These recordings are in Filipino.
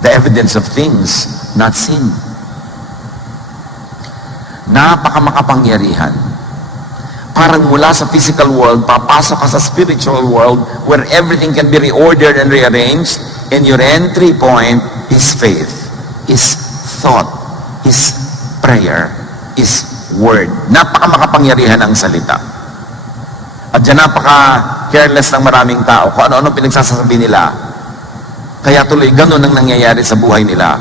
The evidence of things not seen. Napakamakapangyarihan. Parang mula sa physical world, papasok ka sa spiritual world where everything can be reordered and rearranged, and your entry point is faith, is thought, is prayer, is word. Napakamakapangyarihan ang salita. At dyan napaka-careless ng maraming tao kung ano-ano pinagsasabi nila. Kaya tuloy ganun ang nangyayari sa buhay nila.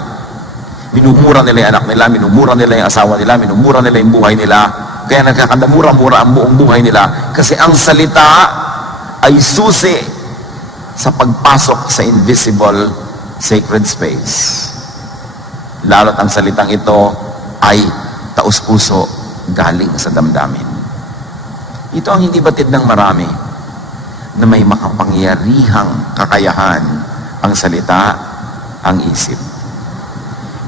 Minumura nila yung anak nila, minumura nila yung asawa nila, minumura nila yung buhay nila. Kaya nagkakandamura-mura ang buong buhay nila. Kasi ang salita ay susi sa pagpasok sa invisible sacred space. Lalo't ang salitang ito ay taus-puso galing sa damdamin. Ito ang hindi batid ng marami, na may makapangyarihang kakayahan ang salita, ang isip.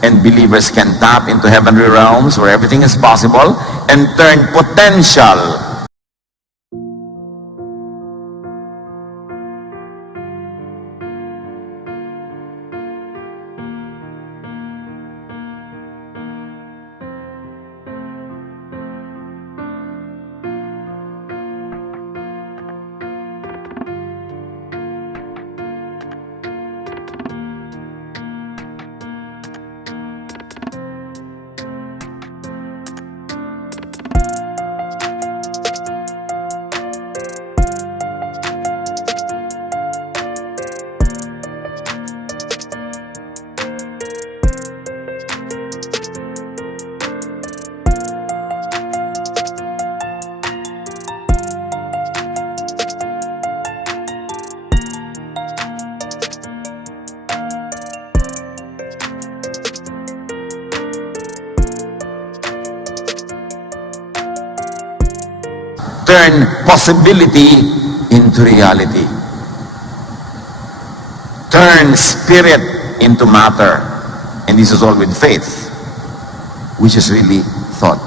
And believers can tap into heavenly realms where everything is possible and turn potential turn possibility into reality. Turn spirit into matter. And this is all with faith, which is really thought.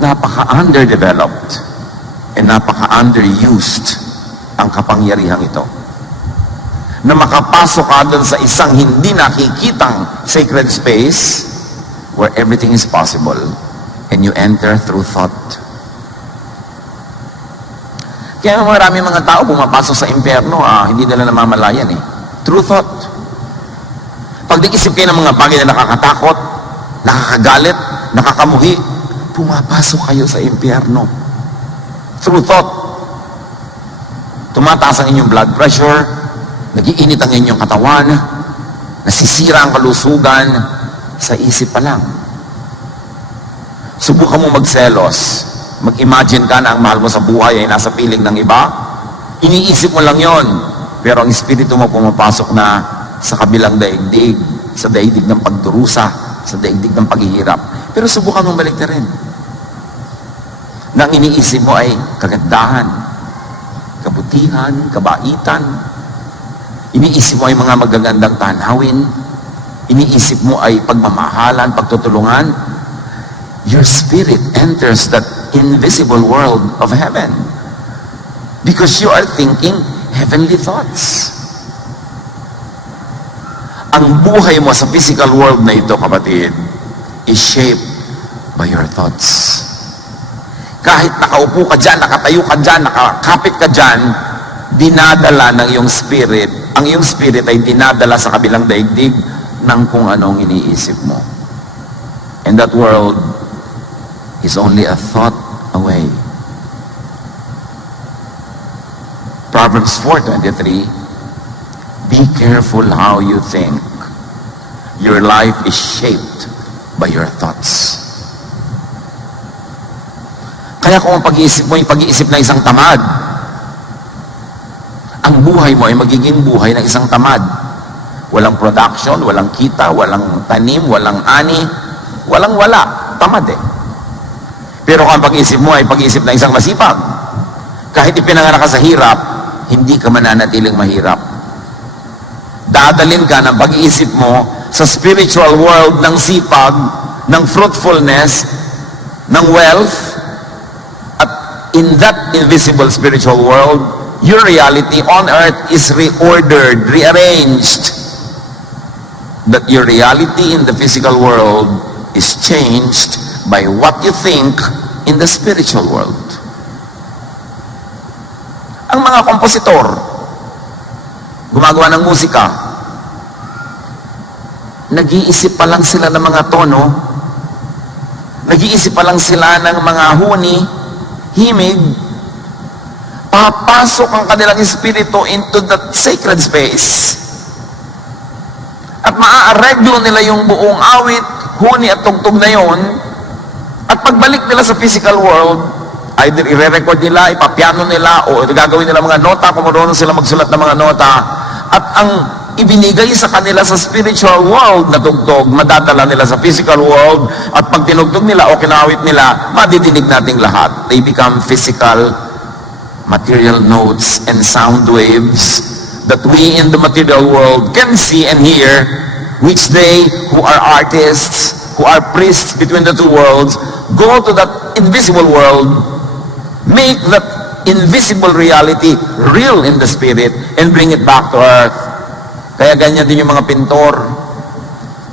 Napaka-underdeveloped and napaka-underused ang kapangyarihang ito. Na makapasok ka dun sa isang hindi nakikitang sacred space where everything is possible. And you enter through thought. Kaya marami mga tao bumapasok sa impyerno, hindi nila namamalayan Through thought. Pag nag-isip kayo ng mga bagay na nakakatakot, nakakagalit, nakakamuhi, pumapasok kayo sa impyerno. Through thought. Tumataas ang inyong blood pressure, nag-iinit ang inyong katawan, nasisira ang kalusugan, sa isip pa lang. Subukan mo magselos. Mag-imagine ka na ang mahal mo sa buhay ay nasa piling ng iba. Iniisip mo lang yon. Pero ang espiritu mo pumapasok na sa kabilang daigdig, sa daigdig ng pagdurusa, sa daigdig ng paghihirap. Pero subukan mong balik na rin. Na ang iniisip mo ay kagandahan, kabutihan, kabaitan. Iniisip mo ay mga magagandang tanawin. Iniisip mo ay pagmamahalan, pagtutulungan. Your spirit enters that invisible world of heaven because you are thinking heavenly thoughts. Ang buhay mo sa physical world na ito, kapatid, is shaped by your thoughts. Kahit nakaupo ka dyan, nakatayo ka dyan, nakakapit ka dyan, dinadala ng iyong spirit. Ang iyong spirit ay dinadala sa kabilang daigdig ng kung anong iniisip mo. And that world is only a thought away. Proverbs 4:23, be careful how you think. Your life is shaped by your thoughts. Kaya kung ang pag-iisip mo ay pag-iisip ng isang tamad, ang buhay mo ay magiging buhay ng isang tamad. Walang production, walang kita, walang tanim, walang ani, walang wala. Tamad Pero kung ang pag-iisip mo ay pag-iisip ng isang masipag, kahit ipinanganak ka sa hirap, hindi ka mananatiling mahirap. Dadalin ka ng pag-iisip mo sa spiritual world ng sipag, ng fruitfulness, ng wealth, at in that invisible spiritual world, your reality on earth is reordered, rearranged. That your reality in the physical world is changed by what you think in the spiritual world. Ang mga kompositor, gumagawa ng musika, nag-iisip pa lang sila ng mga tono, nag-iisip pa lang sila ng mga huni, himig, papasok ang kanilang espiritu into that sacred space. At maaareglo nila yung buong awit, huni at tugtog na yon. At pagbalik nila sa physical world, either i-record nila, ipapiano nila, o gagawin nila mga nota, kung marunong sila magsulat ng mga nota. At ang ibinigay sa kanila sa spiritual world na tugtog, madadala nila sa physical world. At pag tinugtog nila o kinawit nila, madidinig nating lahat. They become physical, material notes and sound waves that we in the material world can see and hear, which they who are artists, who are priests between the two worlds, go to that invisible world, make that invisible reality real in the spirit, and bring it back to earth. Kaya ganyan din yung mga pintor.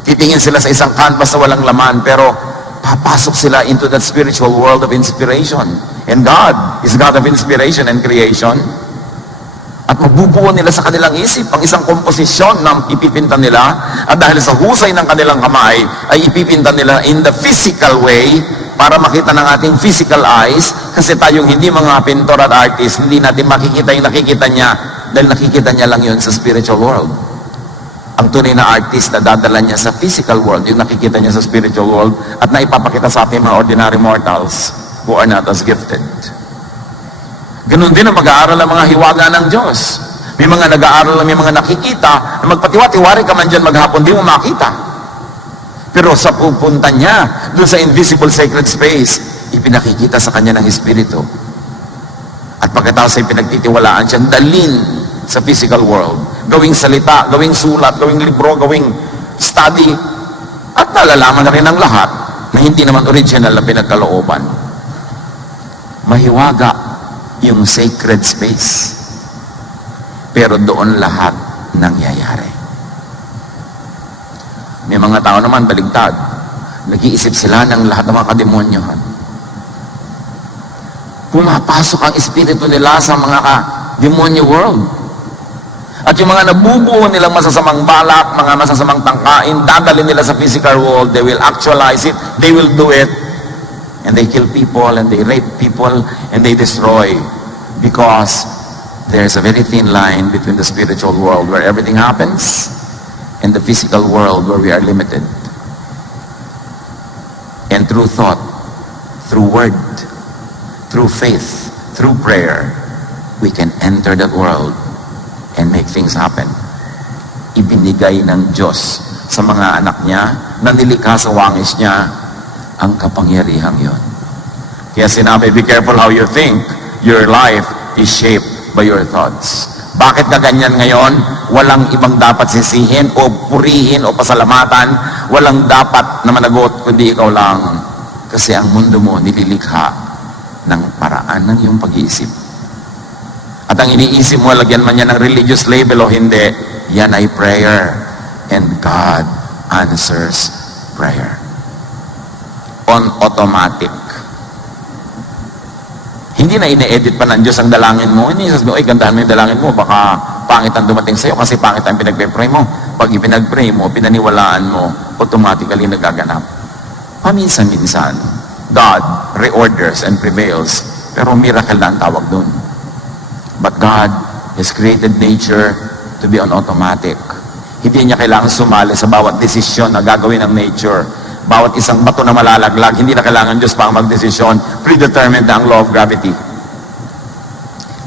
Titingin sila sa isang canvas na walang laman, pero papasok sila into that spiritual world of inspiration. And God is God of inspiration and creation. At mabubuo nila sa kanilang isip ang isang komposisyon na ipipinta nila, at dahil sa husay ng kanilang kamay ay ipipinta nila in the physical way para makita ng ating physical eyes, kasi tayong hindi mga pintor at artist, hindi natin makikita yung nakikita niya dahil nakikita niya lang yun sa spiritual world. Ang tunay na artist na dadala niya sa physical world, yung nakikita niya sa spiritual world at naipapakita sa ating mga ordinary mortals who are not as gifted. Ganun din ang mag-aaral ng mga hiwaga ng Diyos. May mga nag-aaral, may mga nakikita, na magpatiwa-tiwari ka man dyan maghapon, di mo makita. Pero sa pupunta niya, doon sa invisible sacred space, ipinakikita sa kanya ng Espiritu. At pagkatapos ay pinagtitiwalaan siya, dalin sa physical world. Gawing salita, gawing sulat, gawing libro, gawing study. At nalalaman na rin ang lahat na hindi naman original na pinagkalooban. Mahiwaga yung sacred space. Pero doon lahat nangyayari. May mga tao naman baligtad. Nag-iisip sila ng lahat ng mga kademonyohan. Pumapasok ang espiritu nila sa mga demonyo world. At yung mga nabubuo nilang masasamang balak, mga masasamang tangkain, dadalhin nila sa physical world, they will actualize it, they will do it, and they kill people, and they rape people, and they destroy. Because there's a very thin line between the spiritual world where everything happens and the physical world where we are limited. And through thought, through word, through faith, through prayer, we can enter that world and make things happen. Ibinigay ng Diyos sa mga anak niya na nilikha sa wangis niya ang kapangyarihang yon. Kaya sinabi, be careful how you think. Your life is shaped by your thoughts. Bakit ka ganyan ngayon? Walang ibang dapat sisihin o purihin o pasalamatan. Walang dapat na managot kundi ikaw lang. Kasi ang mundo mo nililikha ng paraan ng iyong pag-iisip. At ang iniisip mo, lagyan man yan ng religious label o hindi, yan ay prayer. And God answers prayer. On automatic. Hindi na ine-edit pa ng Diyos ang dalangin mo. Hindi sasabihin mo, ay, gandahan mo yung dalangin mo, baka pangit ang dumating sa'yo kasi pangit ang pinagpe-pray mo. Pag ipinag-pray mo, pinaniwalaan mo, automatically nagaganap. Paminsan-minsan, God reorders and prevails, pero miracle na ang tawag dun. But God has created nature to be on automatic. Hindi niya kailangan sumali sa bawat desisyon na gagawin ng nature. Bawat isang bato na malalaglag, hindi na kailangan Diyos pa ang magdesisyon. Predetermined na ang law of gravity.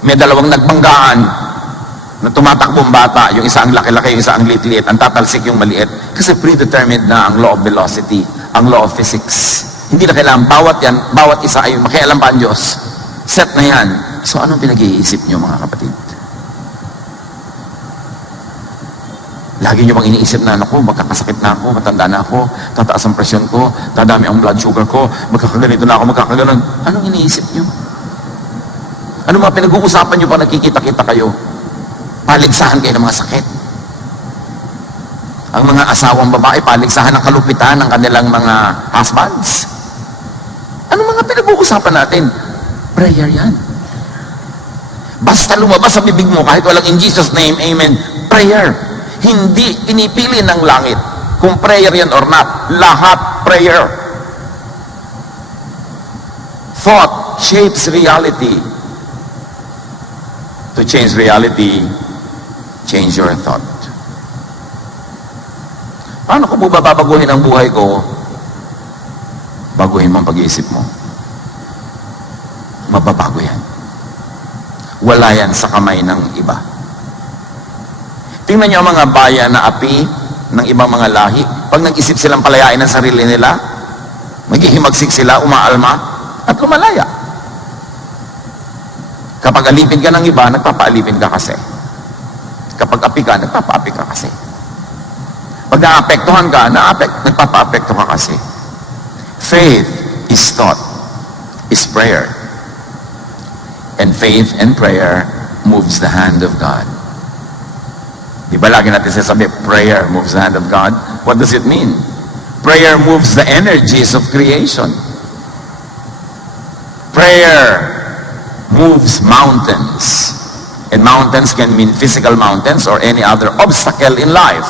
May dalawang nagbanggaan na tumatakbong bata, yung isa ang laki-laki, yung isa ang liit-liit, ang tatalsik yung maliit. Kasi predetermined na ang law of velocity, ang law of physics. Hindi na kailangan bawat isa ay makialam pa ang Diyos. Set na yan. So anong pinag-iisip niyo mga kapatid? Lagi nyo bang iniisip na, naku, magkakasakit na ako, matanda na ako, tataas ang presyon ko, dadami ang blood sugar ko, magkakaganito na ako, magkakaganon. Anong iniisip nyo? Ano mga pinag-uusapan nyo pa nakikita-kita kayo? Paligsahan kayo ng mga sakit. Ang mga asawang babae, paligsahan ng kalupitan ng kanilang mga husbands. Ano mga pinag-uusapan natin? Prayer yan. Basta lumabas sa bibig mo, kahit walang in Jesus name, amen, prayer. Hindi pinipili ng langit kung prayer yan or not. Lahat prayer. Thought shapes reality. To change reality, change your thought. Paano ko po babaguhin ang buhay ko? Baguhin mo ang pag-iisip mo. Mababago yan. Wala yan sa kamay ng iba. Tingnan niyo ang mga bayan na api ng ibang mga lahi. Pag nag-isip silang palayain ang sarili nila, maghihimagsik sila, umaalma, at lumalaya. Kapag alipin ka ng iba, nagpapaalipin ka kasi. Kapag api ka, nagpapaapi ka kasi. Pag naapektuhan ka, nagpapa-apekto ka kasi. Faith is thought, is prayer. And faith and prayer moves the hand of God. Di ba lagi natin sasabi, prayer moves the hand of God? What does it mean? Prayer moves the energies of creation. Prayer moves mountains. And mountains can mean physical mountains or any other obstacle in life.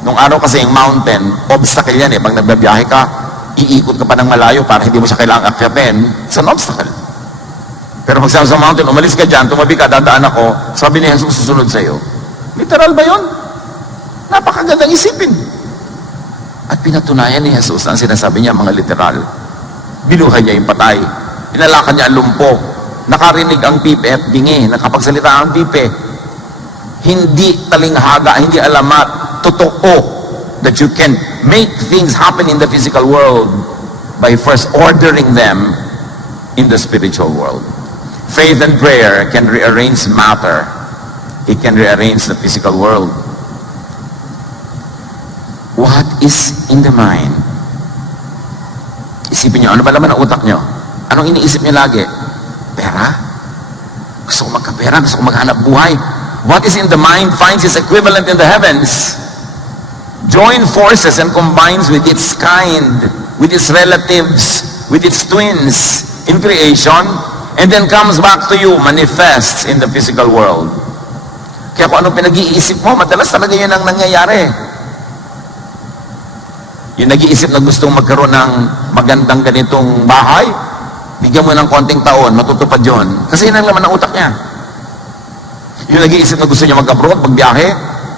Nung araw kasi yung mountain, obstacle yan eh. Pag nagbabiyahe ka, iikot ka pa ng malayo para hindi mo siya kailangang akyatin. It's an obstacle. Pero pag sa mountain, umalis ka dyan, tumabi ka, dadaan ako, sabi ni Jesus, susunod sa'yo. Literal ba yun? Napakagandang isipin. At pinatunayan ni Jesus ang sinasabi niya, mga literal. Binuhay niya yung patay. Inalakan niya ang lumpo. Nakarinig ang pipe at bingi. Nakapagsalita ang pipe. Hindi talinghaga, hindi alamat. Totoo that you can make things happen in the physical world by first ordering them in the spiritual world. Faith and prayer can rearrange matter. It can rearrange the physical world. What is in the mind? Isipin nyo, ano ba laman ang utak nyo? Anong iniisip nyo lagi? Pera? Gusto ko magkapera, gusto ko maghanap buhay. What is in the mind finds its equivalent in the heavens. Join forces and combines with its kind, with its relatives, with its twins in creation, and then comes back to you, manifests in the physical world. Kaya kung anong pinag-iisip mo, madalas talaga yun ang nangyayari. Yung nag-iisip na gustong magkaroon ng magandang ganitong bahay, bigyan mo ng konting taon, matutupad yun. Kasi yun ang laman ng utak niya. Yung nag-iisip na gusto niya mag-abroad, magbiyahe,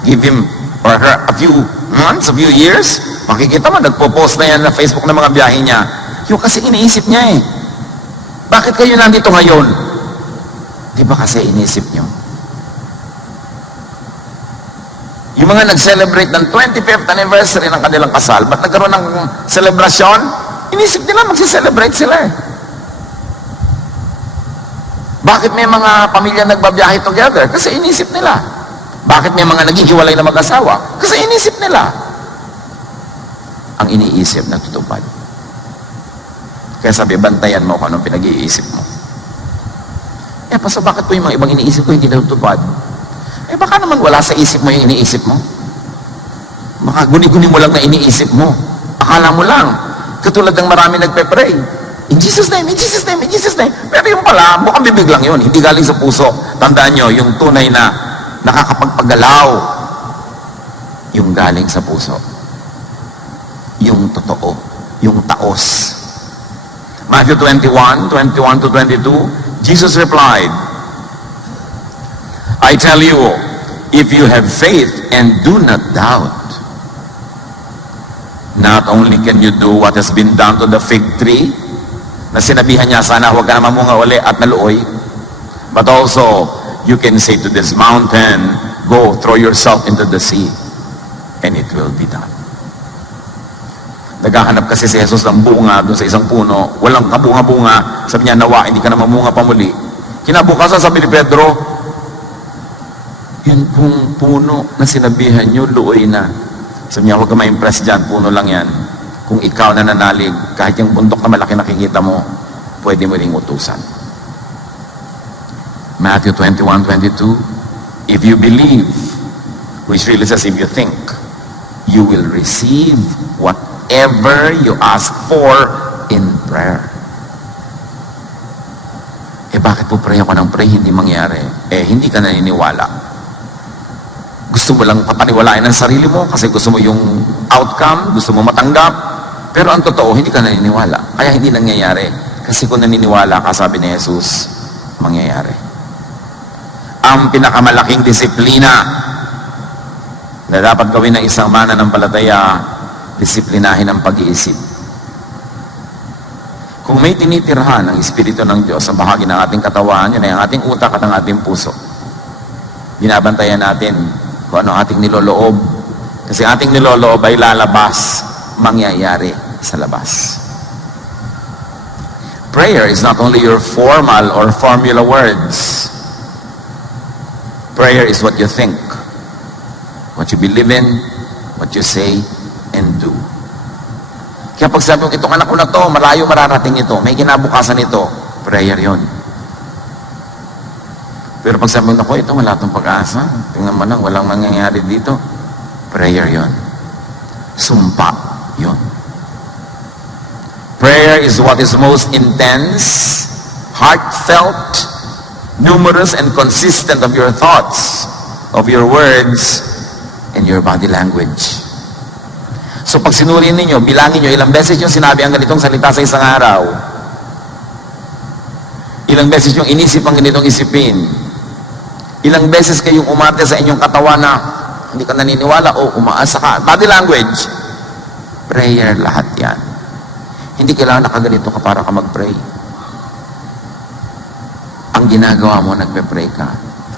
give him or her a few months, a few years, makikita mo, nagpo-post na yan na Facebook ng mga biyahe niya. Yung kasi iniisip niya eh. Bakit kayo nandito ngayon? Di ba kasi iniisip niyo? Yung mga nag-celebrate ng 25th anniversary ng kanilang kasal, ba't nagkaroon ng celebration? Inisip nila, magsi-celebrate sila eh. Bakit may mga pamilya nagbabiyahe together? Kasi inisip nila. Bakit may mga naghihiwalay na mag-asawa? Kasi inisip nila. Ang iniisip natutupad. Kaya sabi, bantayan mo kung anong pinag-iisip mo. Eh, paso bakit po yung mga ibang iniisip ko hindi natutupad? Eh, baka naman wala sa isip mo yung iniisip mo. Baka guni-guni mo lang na iniisip mo. Akala mo lang. Katulad ng marami nagpe-pray. In Jesus' name, in Jesus' name, in Jesus' name. Pero yung pala, bukang bibig lang yun. Hindi galing sa puso. Tandaan nyo, yung tunay na nakakapagpagalaw, yung galing sa puso. Yung totoo. Yung taos. Matthew 21 to 22, Jesus replied, I tell you, if you have faith and do not doubt, not only can you do what has been done to the fig tree, na sinabihan niya, sana huwag ka na mamunga uli at naluoy, but also, you can say to this mountain, go throw yourself into the sea, and it will be done. Naghahanap kasi si Jesus ng bunga doon sa isang puno, walang kabunga-bunga, sabi niya, nawa, hindi ka na mamunga pa muli. Kinabukasan, sabi ni Pedro, yun pong puno na sinabihan nyo, luoy na. Sabi niya, huwag ka ma-impress dyan, puno lang yan. Kung ikaw na nanalig, kahit yung bundok na malaki nakikita mo, pwede mo ring utusan. Matthew 21:22, if you believe, which really says if you think, you will receive whatever you ask for in prayer. Bakit po pray ako ng pray, hindi mangyari? Hindi ka naniniwala. Gusto mo lang papaniwalain ang sarili mo kasi gusto mo yung outcome, gusto mo matanggap. Pero ang totoo, hindi ka naniniwala. Kaya hindi nangyayari. Kasi kung naniniwala ka, sabi ni Jesus, mangyayari. Ang pinakamalaking disiplina na dapat gawin ng isang mananampalataya, disiplinahin ang pag-iisip. Kung may tinitirhan ang Espiritu ng Diyos sa bahagi ng ating katawan, yun ay ang ating utak at ang ating puso. Binabantayan natin kung ano ating niloloob. Kasi ating niloloob ay lalabas, mangyayari sa labas. Prayer is not only your formal or formula words. Prayer is what you think, what you believe in, what you say, and do. Kaya pag sabi mo, itong anak ko na to, malayo mararating ito, may kinabukasan ito, prayer yon. Pero pag sabi mo, ito wala itong pag-asa, tingnan mo lang, walang mangyayari dito, prayer yon. Sumpa yon. Prayer is what is most intense, heartfelt, numerous and consistent of your thoughts, of your words, and your body language. So pag sinuri ninyo, bilangin nyo, ilang beses yung sinabi ang ganitong salita sa isang araw. Ilang beses yung inisip ang ganitong isipin. Ilang beses kayong umarte sa inyong katawan na hindi ka naniniwala o umaasa ka. Body language. Prayer lahat yan. Hindi kailangan nakaganito ka para ka mag-pray. Ang ginagawa mo, nagpe-pray ka.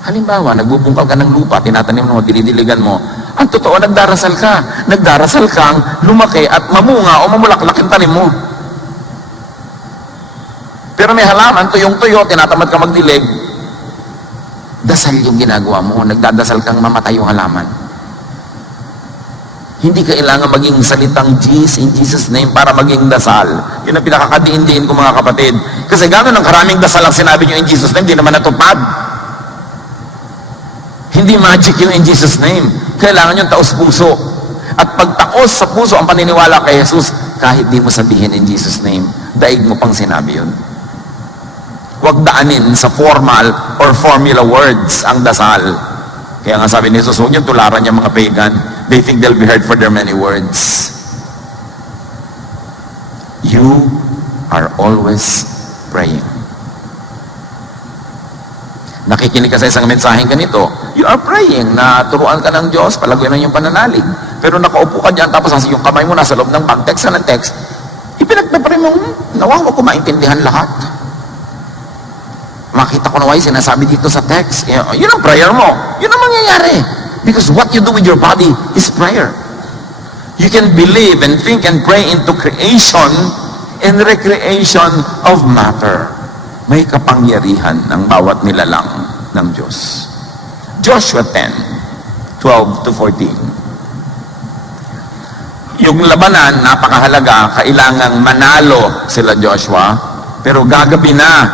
Halimbawa, nagbubungkal ka ng lupa, tinatanim mo, dinidiligan mo. Ang totoo, nagdarasal ka. Nagdarasal kang lumaki at mamunga o mamulaklak yung tanim mo. Pero may halaman, tuyong-tuyo, tinatamad ka magdilig. Dasal yung ginagawa mo. Nagdadasal kang mamatay yung halaman. Hindi kailangan maging salitang Jesus in Jesus' name para maging dasal. Yun ang pinakakadiin-diin ko mga kapatid. Kasi gano'n ang karaming dasal ang sinabi nyo in Jesus' name, hindi naman natupad. Hindi magic yung in Jesus' name. Kailangan yung taos puso. At pag taos sa puso ang paniniwala kay Jesus, kahit di mo sabihin in Jesus' name, daig mo pang sinabi yun. Huwag daanin sa formal or formula words ang dasal. Kaya nga sabi ni Jesus, huwag niyong tularan niya mga pagan. They think they'll be heard for their many words. You are always praying. Nakikinig ka sa isang mensaheng ganito, you are praying na turuan ka ng Diyos, palaguin ang iyong pananalig. Pero nakaupo ka dyan, tapos yung kamay mo nasa loob ng bag, text ng text, ipinagpapray mo, nawa ko maintindihan lahat. Makita ko na why sinasabi dito sa text, yun ang prayer mo. Yun ang mangyayari. Because what you do with your body is prayer. You can believe and think and pray into creation and recreation of matter. May kapangyarihan ng bawat nilalang ng Diyos. Joshua 10:12-14. Yung labanan, napakahalaga, kailangang manalo sila Joshua, pero gagabi na,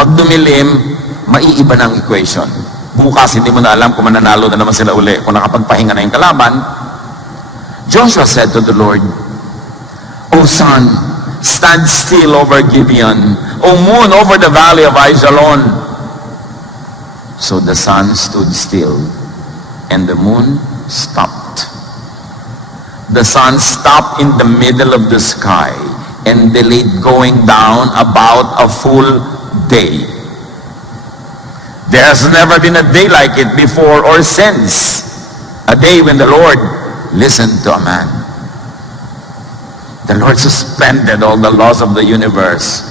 pag dumilim, maiiba ng equation. Bukas, hindi mo na alam kung mananalo na naman sila uli, kung nakapagpahinga na yung kalaban. Joshua said to the Lord, O sun, stand still over Gibeon. O moon, over the valley of Ajalon. So the sun stood still, and the moon stopped. The sun stopped in the middle of the sky, and delayed going down about a full day. There has never been a day like it before or since. A day when the Lord listened to a man. The Lord suspended all the laws of the universe.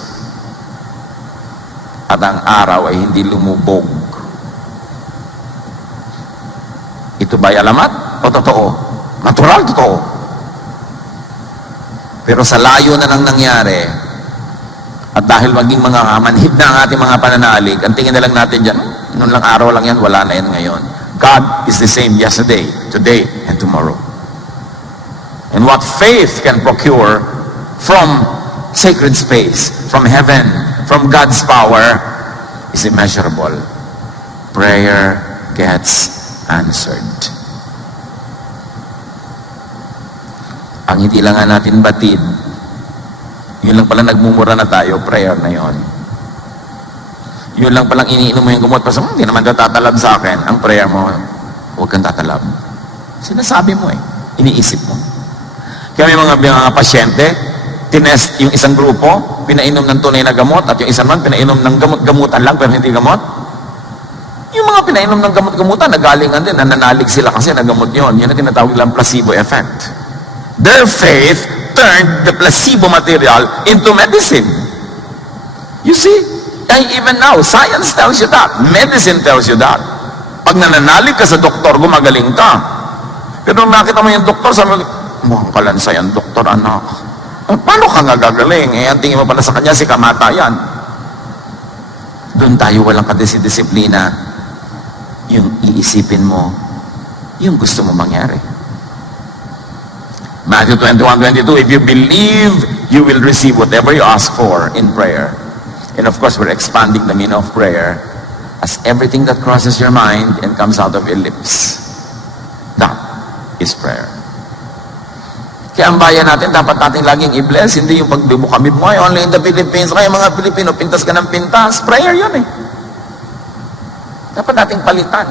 At ang araw ay hindi lumubog. Ito ba'y alamat o totoo? Natural, totoo. Pero sa layo na nang nangyari, at dahil maging mga manhid na ang ating mga pananalig, ang tingin na lang natin dyan, noon lang araw lang yan, wala na yan ngayon. God is the same yesterday, today, and tomorrow. And what faith can procure from sacred space, from heaven, from God's power, is immeasurable. prayer gets answered. Ang hindi lang nga natin batid, yun lang pala nagmumura na tayo, prayer na yon. Yun lang palang iniinom mo yung gamot, pasok, hindi naman tatalab sa akin. Ang prayer mo, huwag kang tatalab. Sinasabi mo iniisip mo. Kaya may mga pasyente, tinest yung isang grupo, pinainom ng tunay na gamot, at yung isa man, pinainom ng gamot-gamutan lang, pero hindi gamot. Yung mga pinainom ng gamot-gamutan, nagalingan din, nananalig sila kasi nagamot yun. Yun ang tinatawag lang placebo effect. Their faith turned the placebo material into medicine. You see, even now, science tells you that. Medicine tells you that. Pag nananalig ka sa doktor, gumagaling ka. Pero nung nakita mo yung doktor, sabi mo, mukhang kalansay ang doktor, anak. Paano ka nga gagaling? Ang tingin mo pala sa kanya, si kamatayan. Doon tayo walang kadisiplina. Yung iisipin mo, yung gusto mo mangyari. Matthew 21:22, if you believe, you will receive whatever you ask for in prayer. And of course, we're expanding the meaning of prayer as everything that crosses your mind and comes out of your lips. That is prayer. Kaya ang bayan natin, dapat natin laging i-bless, hindi yung pagbibukabib mo, only in the Philippines, kaya mga Pilipino, pintas ka ng pintas. Prayer yun Dapat nating palitan.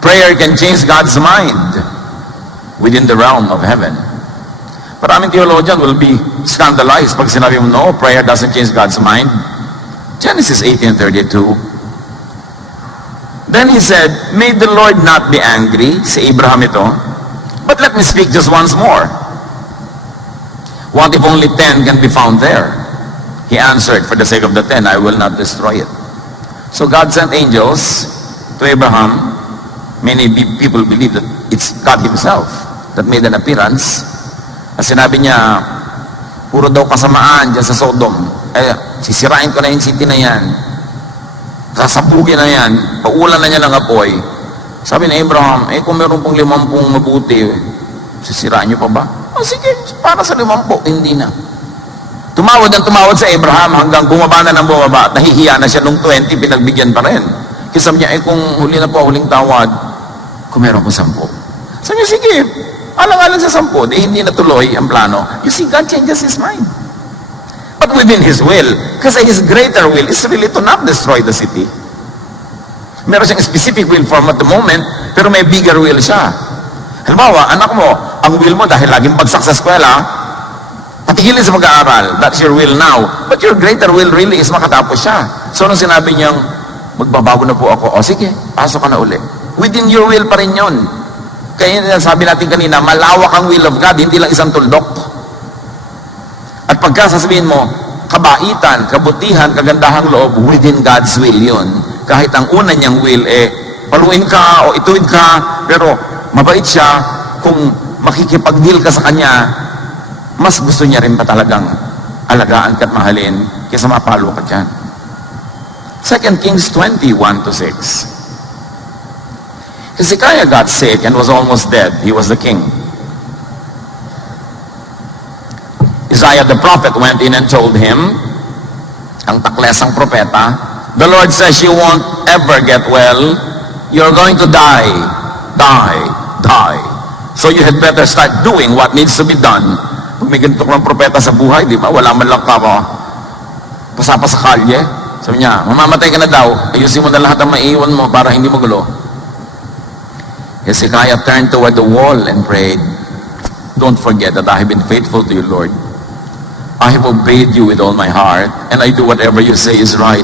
Prayer can change God's mind within the realm of heaven. Maraming theologian will be scandalized pag sinabi mo, no, prayer doesn't change God's mind. Genesis 18:32. Then he said, may the Lord not be angry, si Abraham ito, but let me speak just once more. What if only 10 can be found there? He answered, for the sake of the 10, I will not destroy it. So God sent angels to Abraham. Many people believe that it's God himself that made an appearance. At sinabi niya, puro daw kasamaan dyan sa Sodom. Sisirain ko na yung city na yan. Sasabugin na yan. Paulan na niya ng apoy. Sabi ni Abraham, kung meron pong 50 mabuti, sisirain niyo pa ba? Sige, para sa 50, hindi na. Tumawad sa Abraham hanggang bumaba na ng bumaba at nahihiya na siya nung 20, pinagbigyan pa rin. Kasi sabi niya, kung huli na po, huling tawad, kung meron po 10. Sabi niya, sige, alang-alang sa 10, hindi natuloy ang plano. You see, God changes His mind. But within His will, kasi His greater will is really to not destroy the city. Meron siyang specific will for at the moment, pero may bigger will siya. Halimbawa, anak mo, ang will mo dahil laging bagsak sa eskwela, patigilin sa pag-aaral, that's your will now. But your greater will really is makatapos siya. So, nung sinabi niyang, magbabago na po ako, sige, pasok ka na uli. Within your will pa rin yun. Kaya sabi natin kanina, malawak ang will of God, hindi lang isang tuldok. At pagka sasabihin mo, kabaitan, kabutihan, kagandahang loob, within God's will yun. Kahit ang una niyang will, paluin ka o ituwid ka, pero mabait siya, kung makikipag-deal ka sa kanya, mas gusto niya rin pa talagang alagaan ka at mahalin kaysa mapalo ka dyan. 2 Kings 20:1-6. Hezekiah got sick and was almost dead. He was the king. Isaiah the prophet went in and told him, ang taklesang propeta, the Lord says you won't ever get well. You're going to die. So you had better start doing what needs to be done. Pag may ganito kang propeta sa buhay, di ba? Wala man lang ka pasapa sa kalye. Sabi niya, mamamatay ka na daw. Ayusin mo na lahat ang maiiwan mo para hindi mo gulo. Hezekiah turned toward the wall and prayed, don't forget that I have been faithful to you, Lord. I have obeyed you with all my heart, and I do whatever you say is right.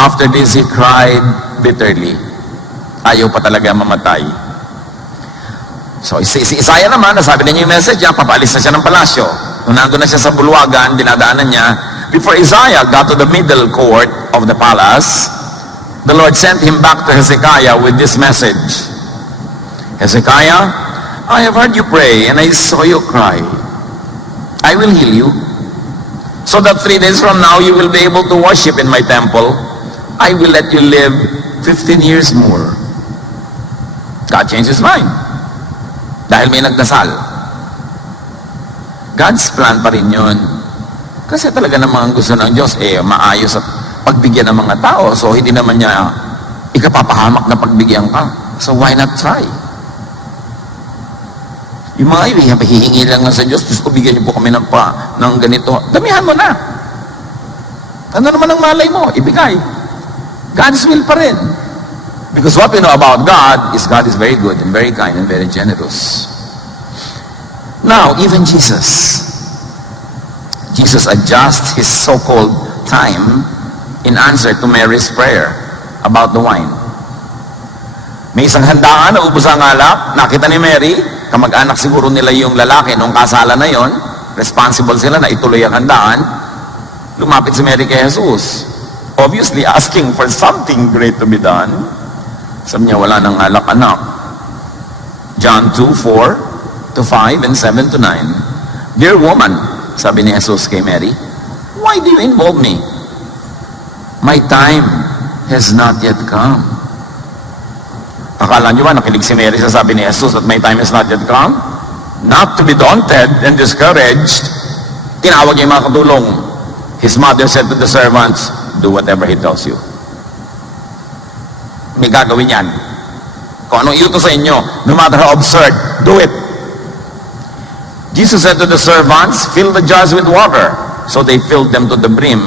After this, he cried bitterly. Ayaw pa talaga mamatay. So, si Isaiah naman, nasabi na niya yung message niya, papaalis na siya ng palasyo. Nung nandun na siya sa bulwagan, dinadaanan niya, before Isaiah got to the middle court of the palace, the Lord sent him back to Hezekiah with this message. Hezekiah, I have heard you pray, and I saw you cry. I will heal you, so that 3 days from now you will be able to worship in my temple. I will let you live 15 years more. God changed his mind. Dahil may nagdasal. God's plan pa rin yun. Kasi talaga namang gusto ng Diyos, maayos at pagbigyan ng mga tao. So, hindi naman niya ikapapahamak na pagbigyan ka. So why not try? Yung mga hihingi lang nga sa Diyos, Diyos ko, bigyan niyo po kami ng ganito. Damihan mo na. Ano naman ang malay mo? Ibigay. God's will pa rin. Because what we know about God is very good and very kind and very generous. Now, even Jesus adjusts his so-called time in answer to Mary's prayer about the wine. May isang handaan na ubos ang alak, nakita ni Mary, kamag-anak siguro nila yung lalaki nung kasalan na yon, responsible sila na ituloy ang handaan, lumapit si Mary kay Jesus, obviously asking for something great to be done. Sabi niya, wala nang alak, anak. John 2:4-5 and 7-9. Dear woman, sabi ni Jesus kay Mary, why do you involve me? My time has not yet come. Akala niyo ba nakinig si Mary sa sabi ni Jesus that my time has not yet come? Not to be daunted and discouraged, tinawag niya yung mga katulong. His mother said to the servants, do whatever he tells you. May gagawin yan. Kung anong iutos sa inyo, no matter how absurd, do it. Jesus said to the servants, fill the jars with water. So they filled them to the brim.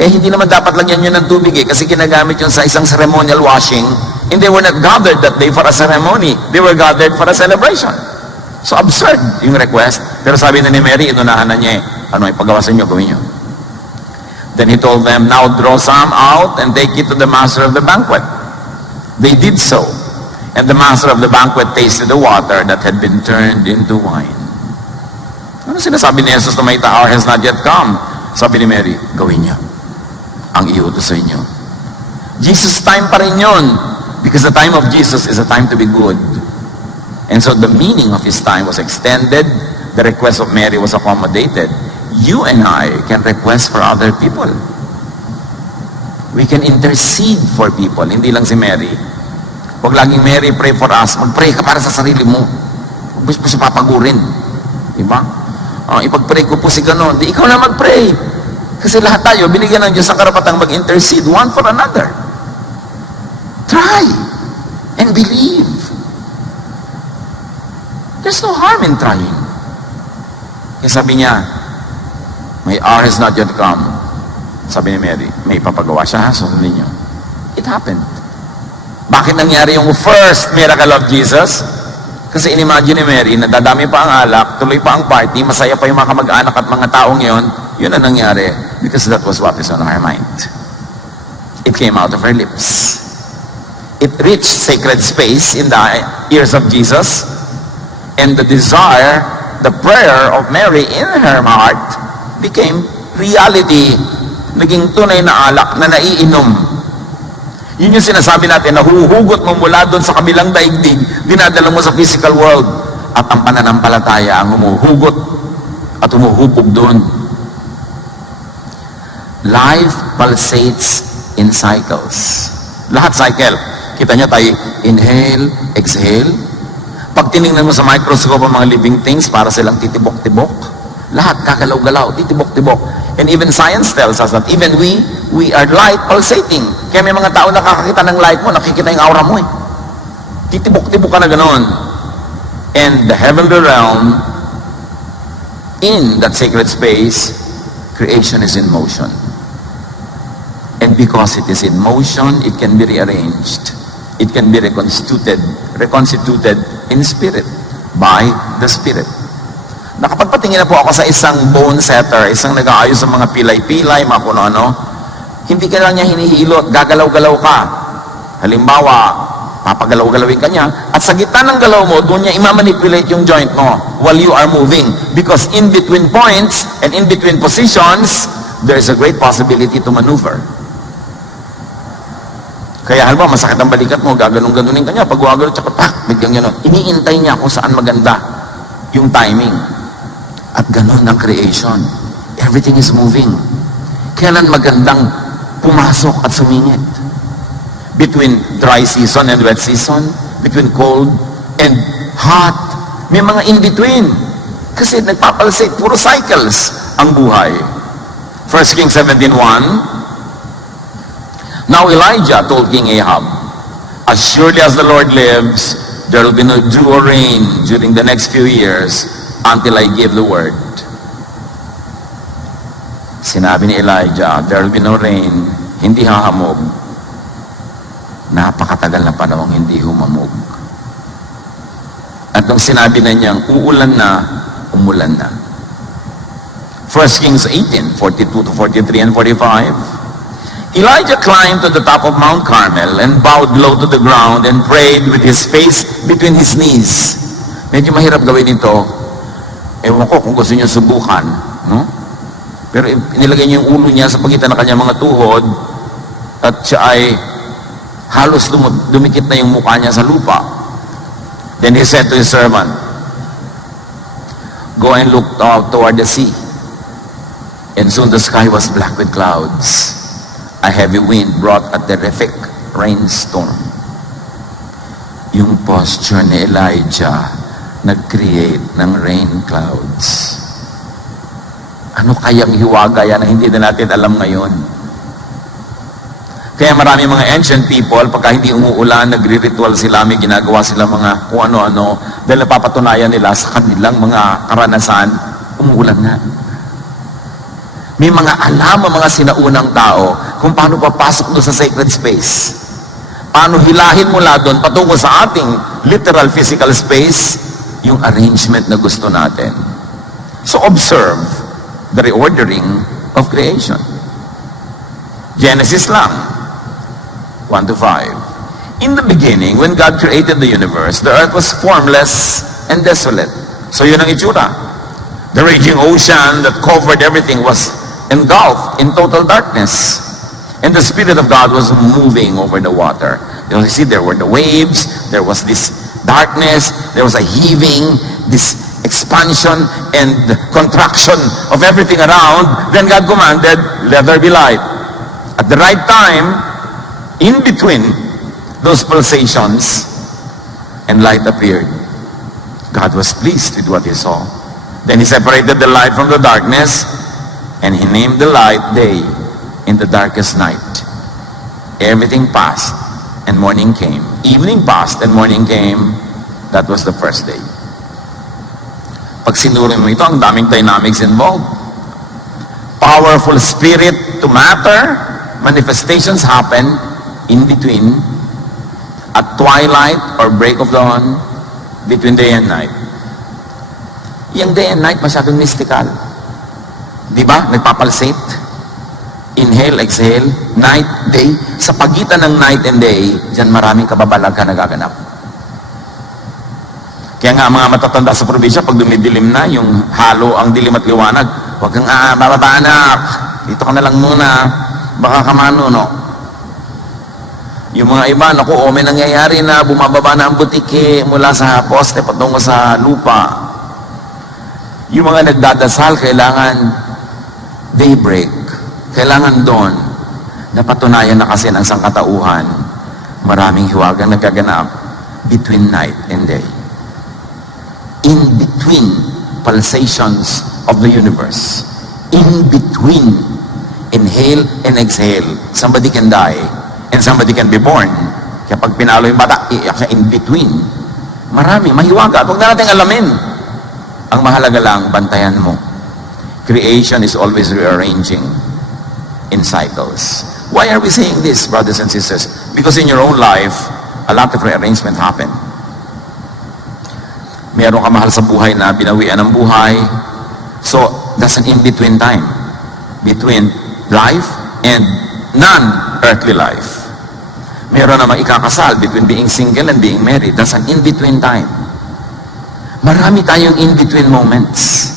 Hindi naman dapat lagyan yun ng tubig kasi ginagamit yun sa isang ceremonial washing. And they were not gathered that day for a ceremony. They were gathered for a celebration. So absurd yung request. Pero sabi na ni Mary, inunahan na niya ano, ipagawa sa inyo, gawin nyo. Then he told them, now draw some out and take it to the master of the banquet. They did so. And the master of the banquet tasted the water that had been turned into wine. Ano sinasabi ni Jesus na may hour has not yet come? Sabi ni Mary, gawin niya ang iutos sa inyo. Jesus' time pa rin yun. Because the time of Jesus is a time to be good. And so the meaning of his time was extended. The request of Mary was accommodated. You and I can request for other people. We can intercede for people. Hindi lang si Mary. Huwag laging Mary, pray for us. Mag-pray ka para sa sarili mo. Huwag mo siya papagurin. Diba? Ipag-pray ko po si ganon. Di ikaw na mag-pray. Kasi lahat tayo, binigyan ng Diyos ang karapatang mag-intercede one for another. Try and believe. There's no harm in trying. Kaya sabi niya, my hour has not yet come. Sabi ni Mary, may papagawa siya, sundin niyo. It happened. Bakit nangyari yung first miracle of Jesus? Kasi inimagine ni Mary, nadadami pa ang alak, tuloy pa ang party, masaya pa yung mga kamag-anak at mga taong yon. Yun ang nangyari. Because that was what is on her mind. It came out of her lips. It reached sacred space in the ears of Jesus, and the desire, the prayer of Mary in her heart became reality. Naging tunay na alak na naiinom. Yun yung sinasabi natin, nahuhugot mo mula doon sa kabilang daigdig, dinadala mo sa physical world, at ang pananampalataya ang humuhugot at humuhubog doon. Life pulsates in cycles. Lahat cycle. Kita nyo tayo, inhale, exhale. Pag tinignan mo sa microscope ang mga living things, para silang titibok-tibok. Lahat kakalaw-galaw, titibok-tibok. And even science tells us that even we are light pulsating. Kaya may mga tao nakakakita ng light mo, nakikita yung aura mo eh. Titibok-tibok ka na ganoon. And the heavenly realm, in that sacred space, creation is in motion. And because it is in motion, it can be rearranged. It can be reconstituted in spirit, by the Spirit. Nakapagpatingin na po ako sa isang bone setter, isang nag-aayos sa mga pilay-pilay, mga kuno ano. Hindi ka lang niya hinihilot, gagalaw-galaw ka. Halimbawa, papagalaw-galawin ka niya, at sa gitna ng galaw mo, doon niya imamanipulate yung joint mo while you are moving. Because in between points and in between positions, there is a great possibility to maneuver. Kaya halimbawa, masakit ang balikat mo, gaganong-ganunin ka niya, pag gagalaw, tsaka bigyan gano'n. Iniintay niya kung saan maganda yung timing. At gano'n ang creation. Everything is moving. Kailan magandang pumasok at sumingit? Between dry season and wet season, between cold and hot. May mga in-between. Kasi nagpapalsate, puro cycles ang buhay. 1 Kings 17:1. Now Elijah told King Ahab, As surely as the Lord lives, there will be no dew or rain during the next few years until I give the word. Sinabi ni Elijah, there will be no rain, hindi hahamog. Napakatagal na panahong hindi humamog. At nung sinabi na niyang uulan na, umulan na. 1 Kings 18, 42 to 43 and 45. Elijah climbed to the top of Mount Carmel and bowed low to the ground and prayed with his face between his knees. Medyo mahirap gawin ito. Ewan ko kung gusto niyo subukan. No? Pero inilagay niya yung ulo niya sa pagitan ng kanyang mga tuhod at siya ay halos dumikit na yung mukha niya sa lupa. Then he said to his servant, go and look out toward the sea. And soon the sky was black with clouds. A heavy wind brought a terrific rainstorm. Yung posture ni Elijah nag-create ng rain clouds. Ano kayang hiwaga yan na hindi na natin alam ngayon? Kaya marami mga ancient people, pagka hindi umuulan, nagre-ritual sila, may ginagawa sila mga kung ano-ano, dahil napapatunayan nila sa kanilang mga karanasan, umuulan nga. May mga alam ang mga sinaunang tao kung paano papasok doon sa sacred space. Paano hilahin mula doon patungo sa ating literal physical space, yung arrangement na gusto natin. So observe the reordering of creation. Genesis lang, 1 to 5. In the beginning, when God created the universe, the earth was formless and desolate. So yun ang itsura. The raging ocean that covered everything was engulfed in total darkness. And the Spirit of God was moving over the water. You see, there were the waves, there was this darkness, there was a heaving, this expansion and contraction of everything around. Then God commanded, let there be light. At the right time, in between those pulsations, and light appeared. God was pleased with what he saw. Then he separated the light from the darkness, and he named the light day in the darkest night. Everything passed, and morning came. Evening passed, and morning came. That was the first day. Pag sinuri mo ito, ang daming dynamics involved. Powerful spirit to matter, manifestations happen in between, at twilight or break of dawn, between day and night. Yung day and night masyadong mystical. Di ba? Nagpapalsate. Inhale, exhale, night, day. Sa pagitan ng night and day, dyan maraming kababalaghan nagaganap. Kaya nga mga matatanda sa probinsya, pag dumidilim na, yung halo ang dilim at liwanag, huwag kang bababa anak, dito ka na lang muna, baka kamanuno. Yung mga iba, naku, may nangyayari na, bumababa na ang butike mula sa poste patungo sa lupa. Yung mga nagdadasal, kailangan daybreak, kailangan dawn. Napatunayan na kasi ng sangkatauhan, maraming hiwagang nagaganap between night and day. In between pulsations of the universe, in between inhale and exhale, somebody can die and somebody can be born. Kaya pag pinalo yung bata, iiyak siya in between. Marami, mahiwaga. Huwag na natin alamin. Ang mahalaga lang, bantayan mo. Creation is always rearranging in cycles. Why are we saying this, brothers and sisters? Because in your own life, a lot of rearrangement happen. Meron ka mahal sa buhay na binawian ng buhay. So, that's an in-between time. Between life and non-earthly life. Meron namang ikakasal between being single and being married. That's an in-between time. Marami tayong in-between moments.